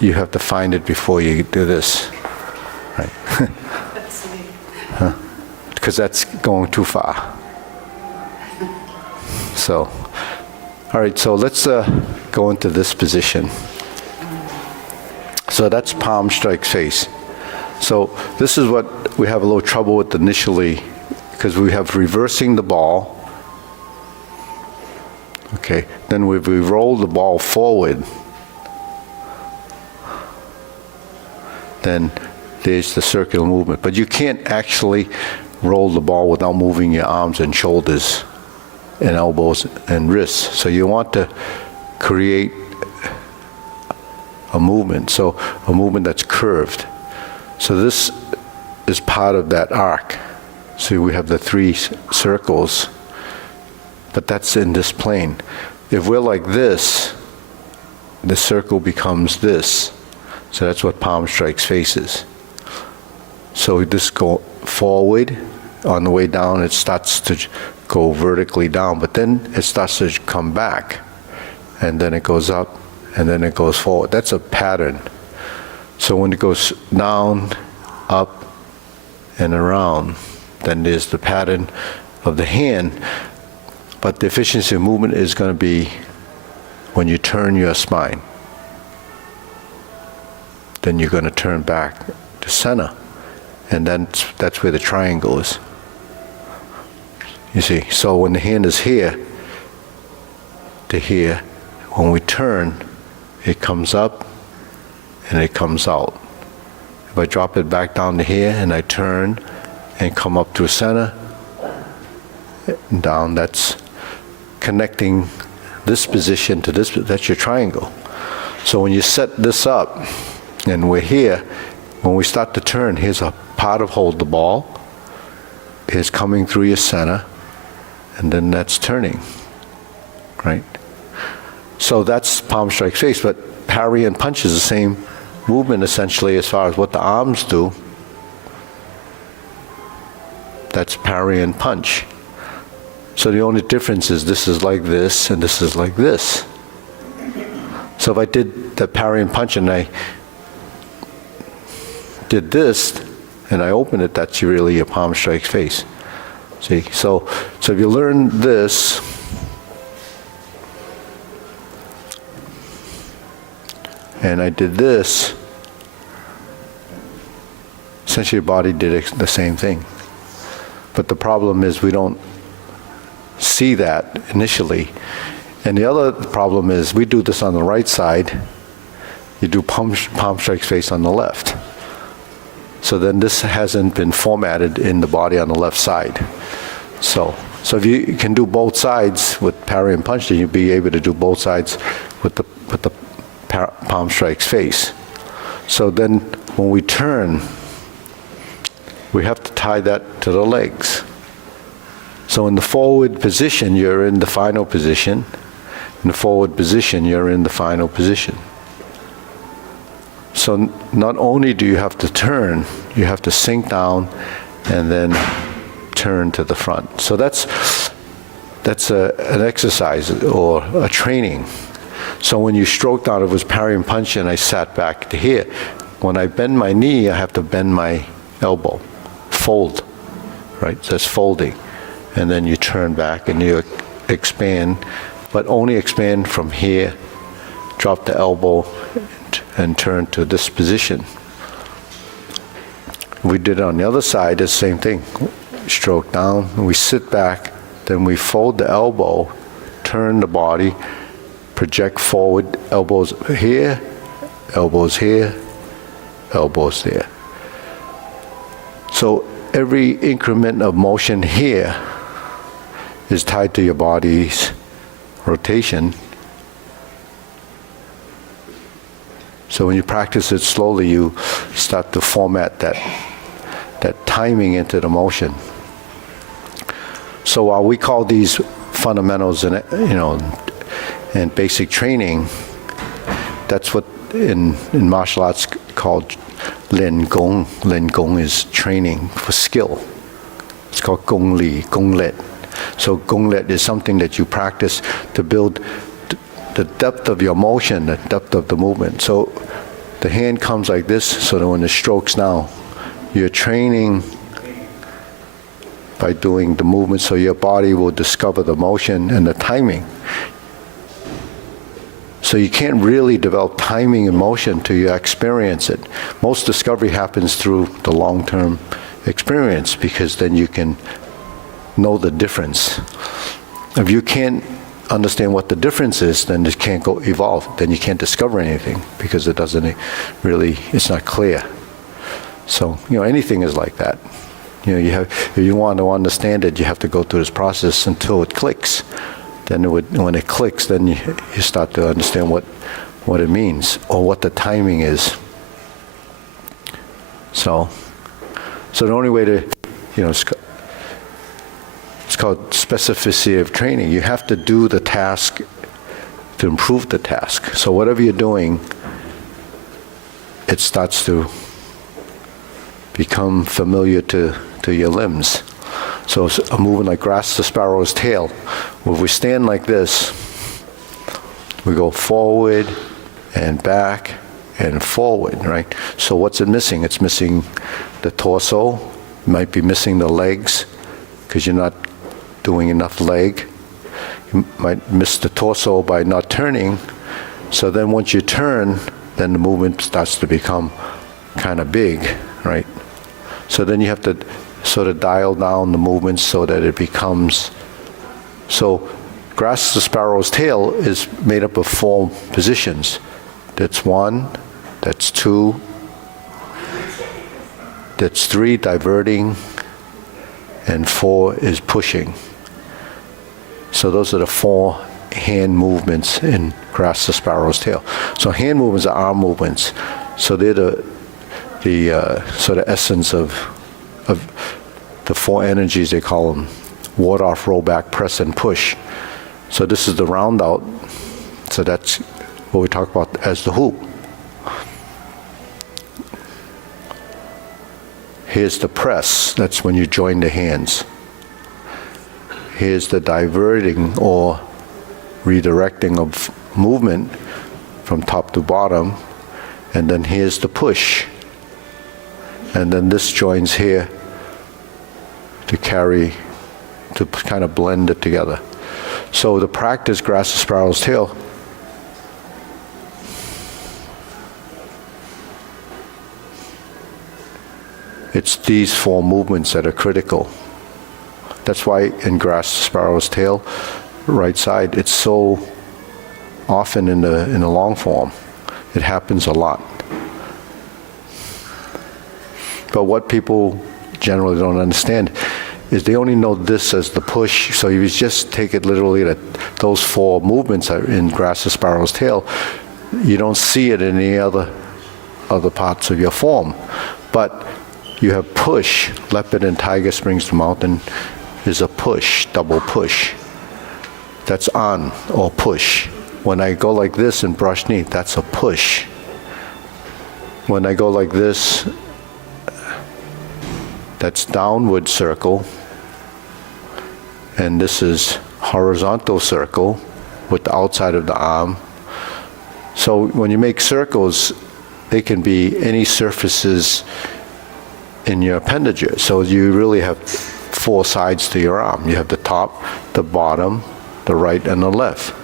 you have to find it before you do this, right? Because that's going too far. So, all right, so let's go into this position. So that's palm strike face. So this is what we have a little trouble with initially, because we have reversing the ball. Okay, then we roll the ball forward. Then there's the circular movement. But you can't actually roll the ball without moving your arms and shoulders and elbows and wrists. So you want to create a movement, so a movement that's curved. So this is part of that arc. So we have the three circles, but that's in this plane. If we're like this, the circle becomes this. So that's what palm strikes faces. So we just go forward. On the way down, it starts to go vertically down, but then it starts to come back, and then it goes up, and then it goes forward. That's a pattern. So when it goes down, up, and around, then there's the pattern of the hand. But the efficiency of movement is going to be when you turn your spine. Then you're going to turn back to center. And then that's where the triangle is. You see, so when the hand is here to here, when we turn, it comes up and it comes out. If I drop it back down to here and I turn and come up to a center, and down, that's connecting this position to this, that's your triangle. So when you set this up and we're here, when we start to turn, here's a part of hold the ball, here's coming through your center, and then that's turning, right? So that's palm strike face, but parry and punch is the same movement essentially as far as what the arms do. That's parry and punch. So the only difference is this is like this and this is like this. So if I did the parry and punch and I did this and I open it, that's really a palm strike face. See, so if you learn this, and I did this, essentially your body did the same thing. But the problem is we don't see that initially. And the other problem is we do this on the right side, you do palm strikes face on the left. So then this hasn't been formatted in the body on the left side. So if you can do both sides with parry and punch, then you'll be able to do both sides with the palm strikes face. So then when we turn, we have to tie that to the legs. So in the forward position, you're in the final position. In the forward position, you're in the final position. So not only do you have to turn, you have to sink down and then turn to the front. So that's an exercise or a training. So when you stroke down, it was parry and punch, and I sat back to here. When I bend my knee, I have to bend my elbow, fold, right? So that's folding. And then you turn back and you expand, but only expand from here, drop the elbow, and turn to this position. We did it on the other side, the same thing. Stroke down, and we sit back, then we fold the elbow, turn the body, project forward, elbows here, elbows here, elbows there. So every increment of motion here is tied to your body's rotation. So when you practice it slowly, you start to format that timing into the motion. So while we call these fundamentals and and basic training, that's what in martial arts called Len Gong. Len Gong is training for skill. It's called Gong Li, Gong Let. So Gong Let is something that you practice to build the depth of your motion, the depth of the movement. So the hand comes like this, so that when the stroke's now, you're training by doing the movement, so your body will discover the motion and the timing. So you can't really develop timing and motion till you experience it. Most discovery happens through the long-term experience, because then you can know the difference. If you can't understand what the difference is, then it can't go evolve. Then you can't discover anything, because it doesn't really, it's not clear. So, anything is like that. If you want to understand it, you have to go through this process until it clicks. Then when it clicks, then you start to understand what it means, or what the timing is. So the only way to, it's called specificity of training. You have to do the task to improve the task. So whatever you're doing, it starts to become familiar to your limbs. So it's a movement like grasp the sparrow's tail. If we stand like this, we go forward and back and forward, right? So what's it missing? It's missing the torso. It might be missing the legs, because you're not doing enough leg. You might miss the torso by not turning. So then once you turn, then the movement starts to become kind of big, right? So then you have to sort of dial down the movement so that it becomes, so grasp the sparrow's tail is made up of 4 positions. That's 1, that's 2, that's 3, diverting, and 4 is pushing. So those are the 4 hand movements in grasp the sparrow's tail. So hand movements are arm movements. So they're the sort of essence of the 4 energies. They call them ward off, roll back, press, and push. So this is the round out. So that's what we talk about as the hoop. Here's the press. That's when you join the hands. Here's the diverting or redirecting of movement from top to bottom. And then here's the push. And then this joins here to carry, to kind of blend it together. So the practice, grasp the sparrow's tail, It's these 4 movements that are critical. That's why in grass sparrow's tail, right side, it's so often in the long form. It happens a lot. But what people generally don't understand is they only know this as the push. So if you just take it literally that those 4 movements are in grass sparrow's tail, you don't see it in any other parts of your form. But you have push. Leopard and tiger springs to mountain is a push, double push. That's on or push. When I go like this and brush knee, that's a push. When I go like this, that's downward circle. And this is horizontal circle with the outside of the arm. So when you make circles, they can be any surfaces in your appendages. So you really have 4 sides to your arm. You have the top, the bottom, the right, and the left.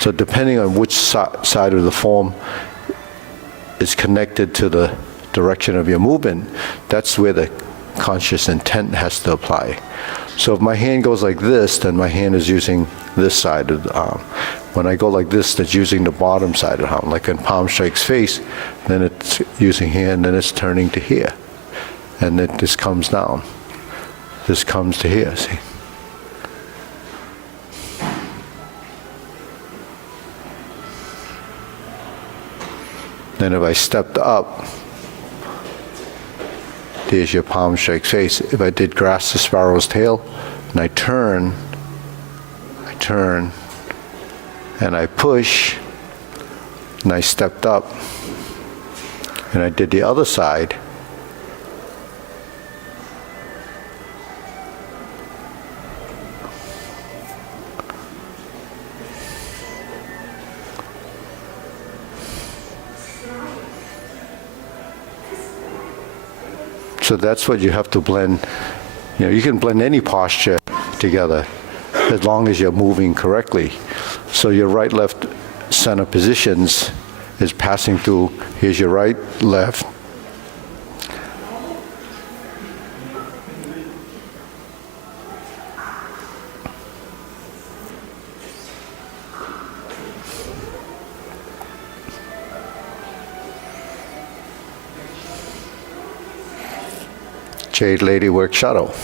So depending on which side of the form is connected to the direction of your movement, that's where the conscious intent has to apply. So if my hand goes like this, then my hand is using this side of the arm. When I go like this, that's using the bottom side of the arm. Like in palm strikes face, then it's using here, and then it's turning to here. And then this comes down. This comes to here, see? Then if I stepped up, there's your palm strikes face. If I did grass the sparrow's tail, and I turn, and I push, and I stepped up, and I did the other side, so that's what you have to blend. You know, you can blend any posture together as long as you're moving correctly. So your right, left, center positions is passing through. Here's your right, left. Jade Lady work shuttle.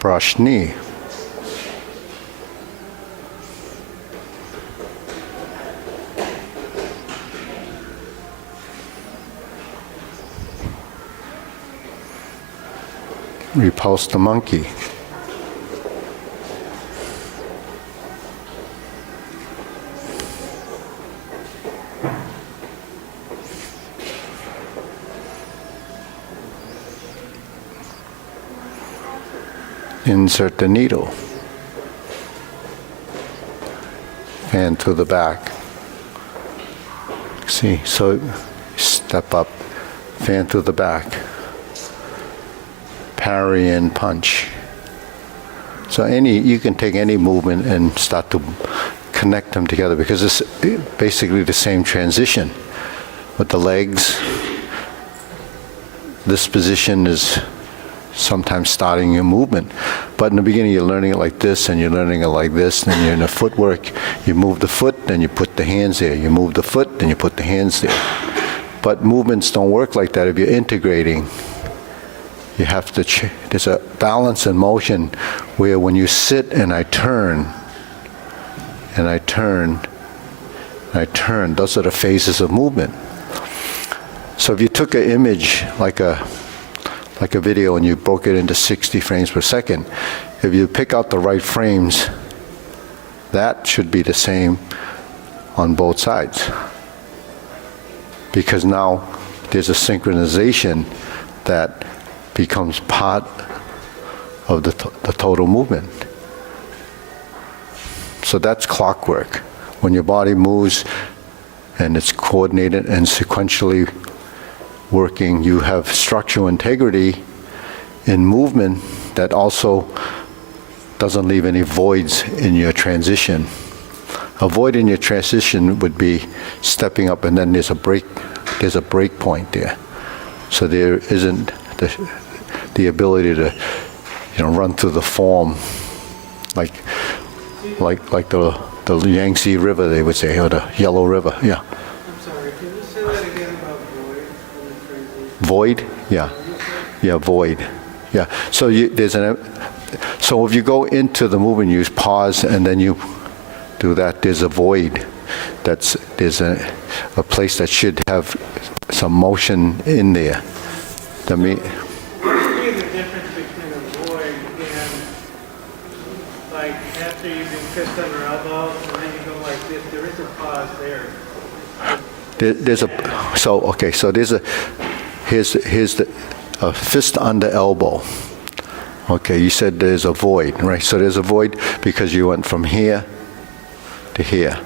Brush knee. Repulse the monkey. Insert the needle. Fan to the back. See, so step up, fan to the back. Parry and punch. So you can take any movement and start to connect them together because it's basically the same transition. With the legs, this position is sometimes starting your movement. But in the beginning you're learning it like this and you're learning it like this, and then you're in the footwork, you move the foot, then you put the hands there. You move the foot, then you put the hands there. But movements don't work like that if you're integrating. You have to, there's a balance in motion where when you sit and I turn, and I turn, and I turn, those are the phases of movement. So if you took an image like a video and you broke it into 60 frames per second, if you pick out the right frames, that should be the same on both sides. Because now there's a synchronization that becomes part of the total movement. So that's clockwork. When your body moves and it's coordinated and sequentially working. You have structural integrity in movement that also doesn't leave any voids in your transition. A void in your transition would be stepping up and then there's a break point there. So there isn't the ability to, run through the form like the Yangtze River, they would say, or the Yellow River. Yeah. I'm sorry, can you say that again about void in the transition? Void? Yeah. Yeah, void. Yeah. So so if you go into the movement, you pause and then you do that, there's a void. There's a place that should have some motion in there. What's the difference between a void and, like, after you've been fist under elbow, and then you go like this, there is a pause there. Here's a fist under elbow. Okay, you said there's a void, right? So there's a void because you went from here to here.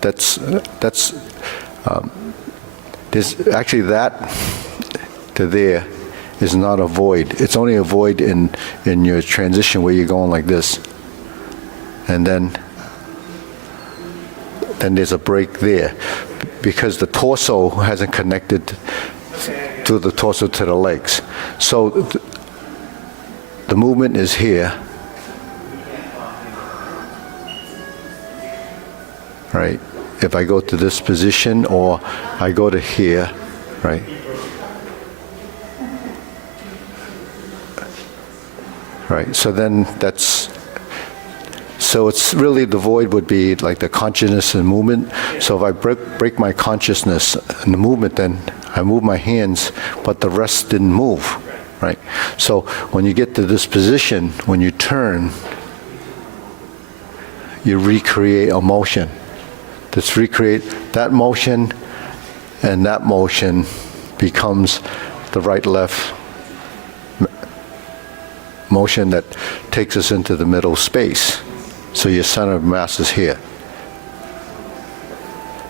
There's actually that to there is not a void. It's only a void in your transition where you're going like this. And then there's a break there because the torso hasn't connected to the torso to the legs. So the movement is here, right? If I go to this position or I go to here, right? Right, so then so it's really the void would be like the consciousness and movement. So if I break my consciousness and the movement, then I move my hands, but the rest didn't move, right? So when you get to this position, when you turn, you recreate a motion. Let's recreate that motion, and that motion becomes the right-left motion that takes us into the middle space. So your center of mass is here.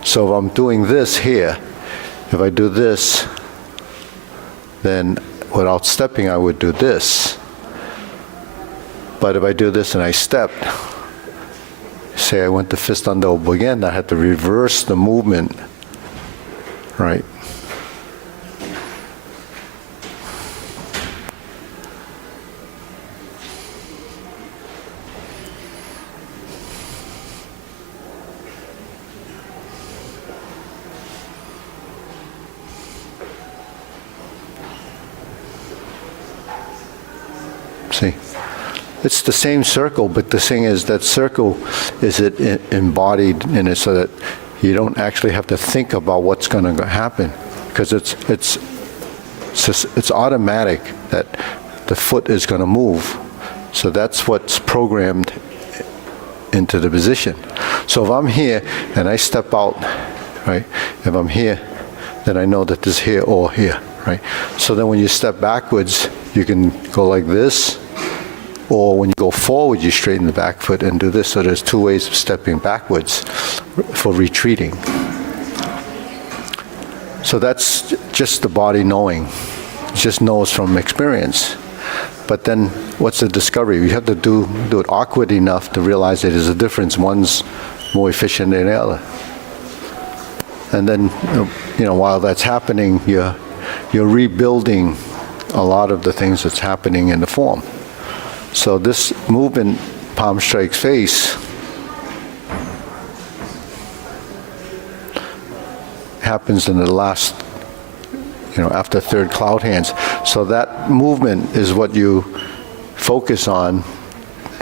So if I'm doing this here, if I do this, then without stepping, I would do this. But if I do this and I step, say I went to fist under elbow again, I had to reverse the movement, right? See? It's the same circle, but the thing is that circle is embodied in it so that you don't actually have to think about what's going to happen, because it's automatic that the foot is going to move. So that's what's programmed into the position. So if I'm here and I step out, right? If I'm here, then I know that this is here or here, right? So then when you step backwards, you can go like this. Or when you go forward, you straighten the back foot and do this. So there's two ways of stepping backwards for retreating. So that's just the body knowing. It just knows from experience. But then what's the discovery? You have to do it awkward enough to realize that there's a difference. One's more efficient than the other. And then, while that's happening, you're rebuilding a lot of the things that's happening in the form. So this movement, palm strikes face, happens in the last, after third cloud hands. So that movement is what you focus on,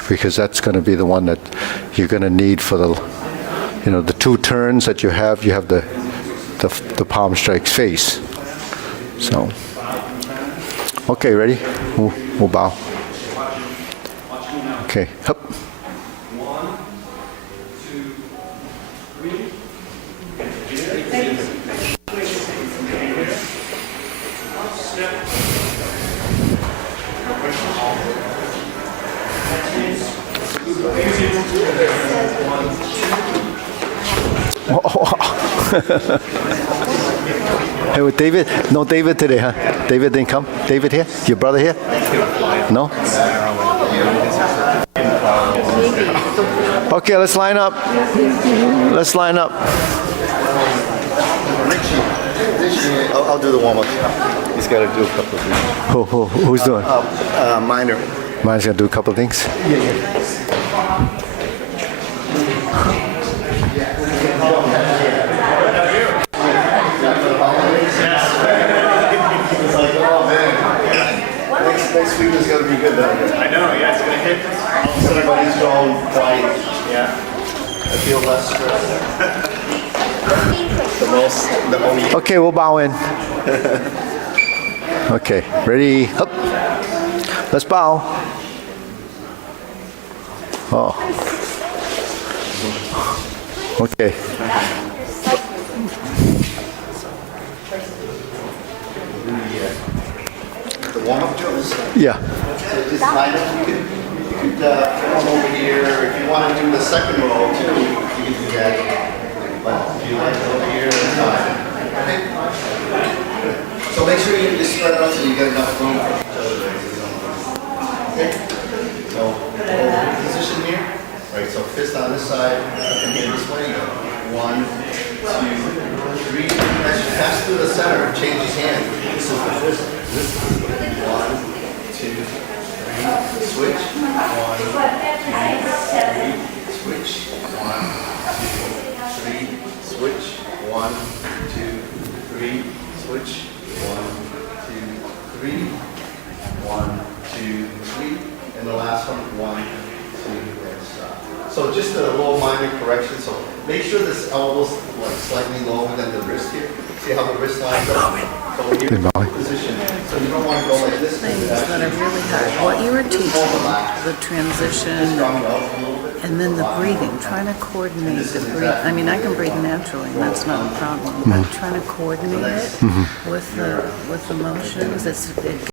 because that's going to be the one that you're going to need for the two turns that you have the palm strikes face. So, okay, ready? We'll bow. Okay, up. 1, 2, 3. Hey, with David? No David today, huh? David didn't come? David here? Your brother here? No? Okay, let's line up. Let's line up. I'll do the warm-up. He's got to do a couple of things. Who's doing? Minor. Mine's gonna do a couple of things. It's like, oh man. Next week is going to be good though. I know, yeah, it's gonna hit. Everybody's going quiet. Yeah. I feel less stressed. The only Okay, we'll bow in. Okay, ready? Up. Let's bow. Oh. Okay. the warm-up drills. Yeah. So just line up. You could come over here. If you want to do the second row too, you can do that. But if you like it over here, it's fine. Okay. So make sure you just spread out so you get enough room for each other. Okay. So position here. Right. So fist on this side and then this way. 1, 2, 3. As you pass through the center, change his hand. This is the fist. This is 1, 2, 3. Switch. 1, 2, 3. Switch. 1, 2, 3. Switch. 1, 2, 3. Switch. 1, 2, 3. 1, 2, 3. And the last one. 1, 2, and stop. So just a little minor correction. So make sure this elbow's like slightly lower than the wrist here. See how the wrist lines up? So when you're in position, so you don't want to go like this. Things that are really hard. What you were teaching, the transition, Strong out a little bit. and then the breathing, trying to coordinate the breathing. I mean, I can breathe naturally, and that's not a problem. But trying to coordinate it with the motions, it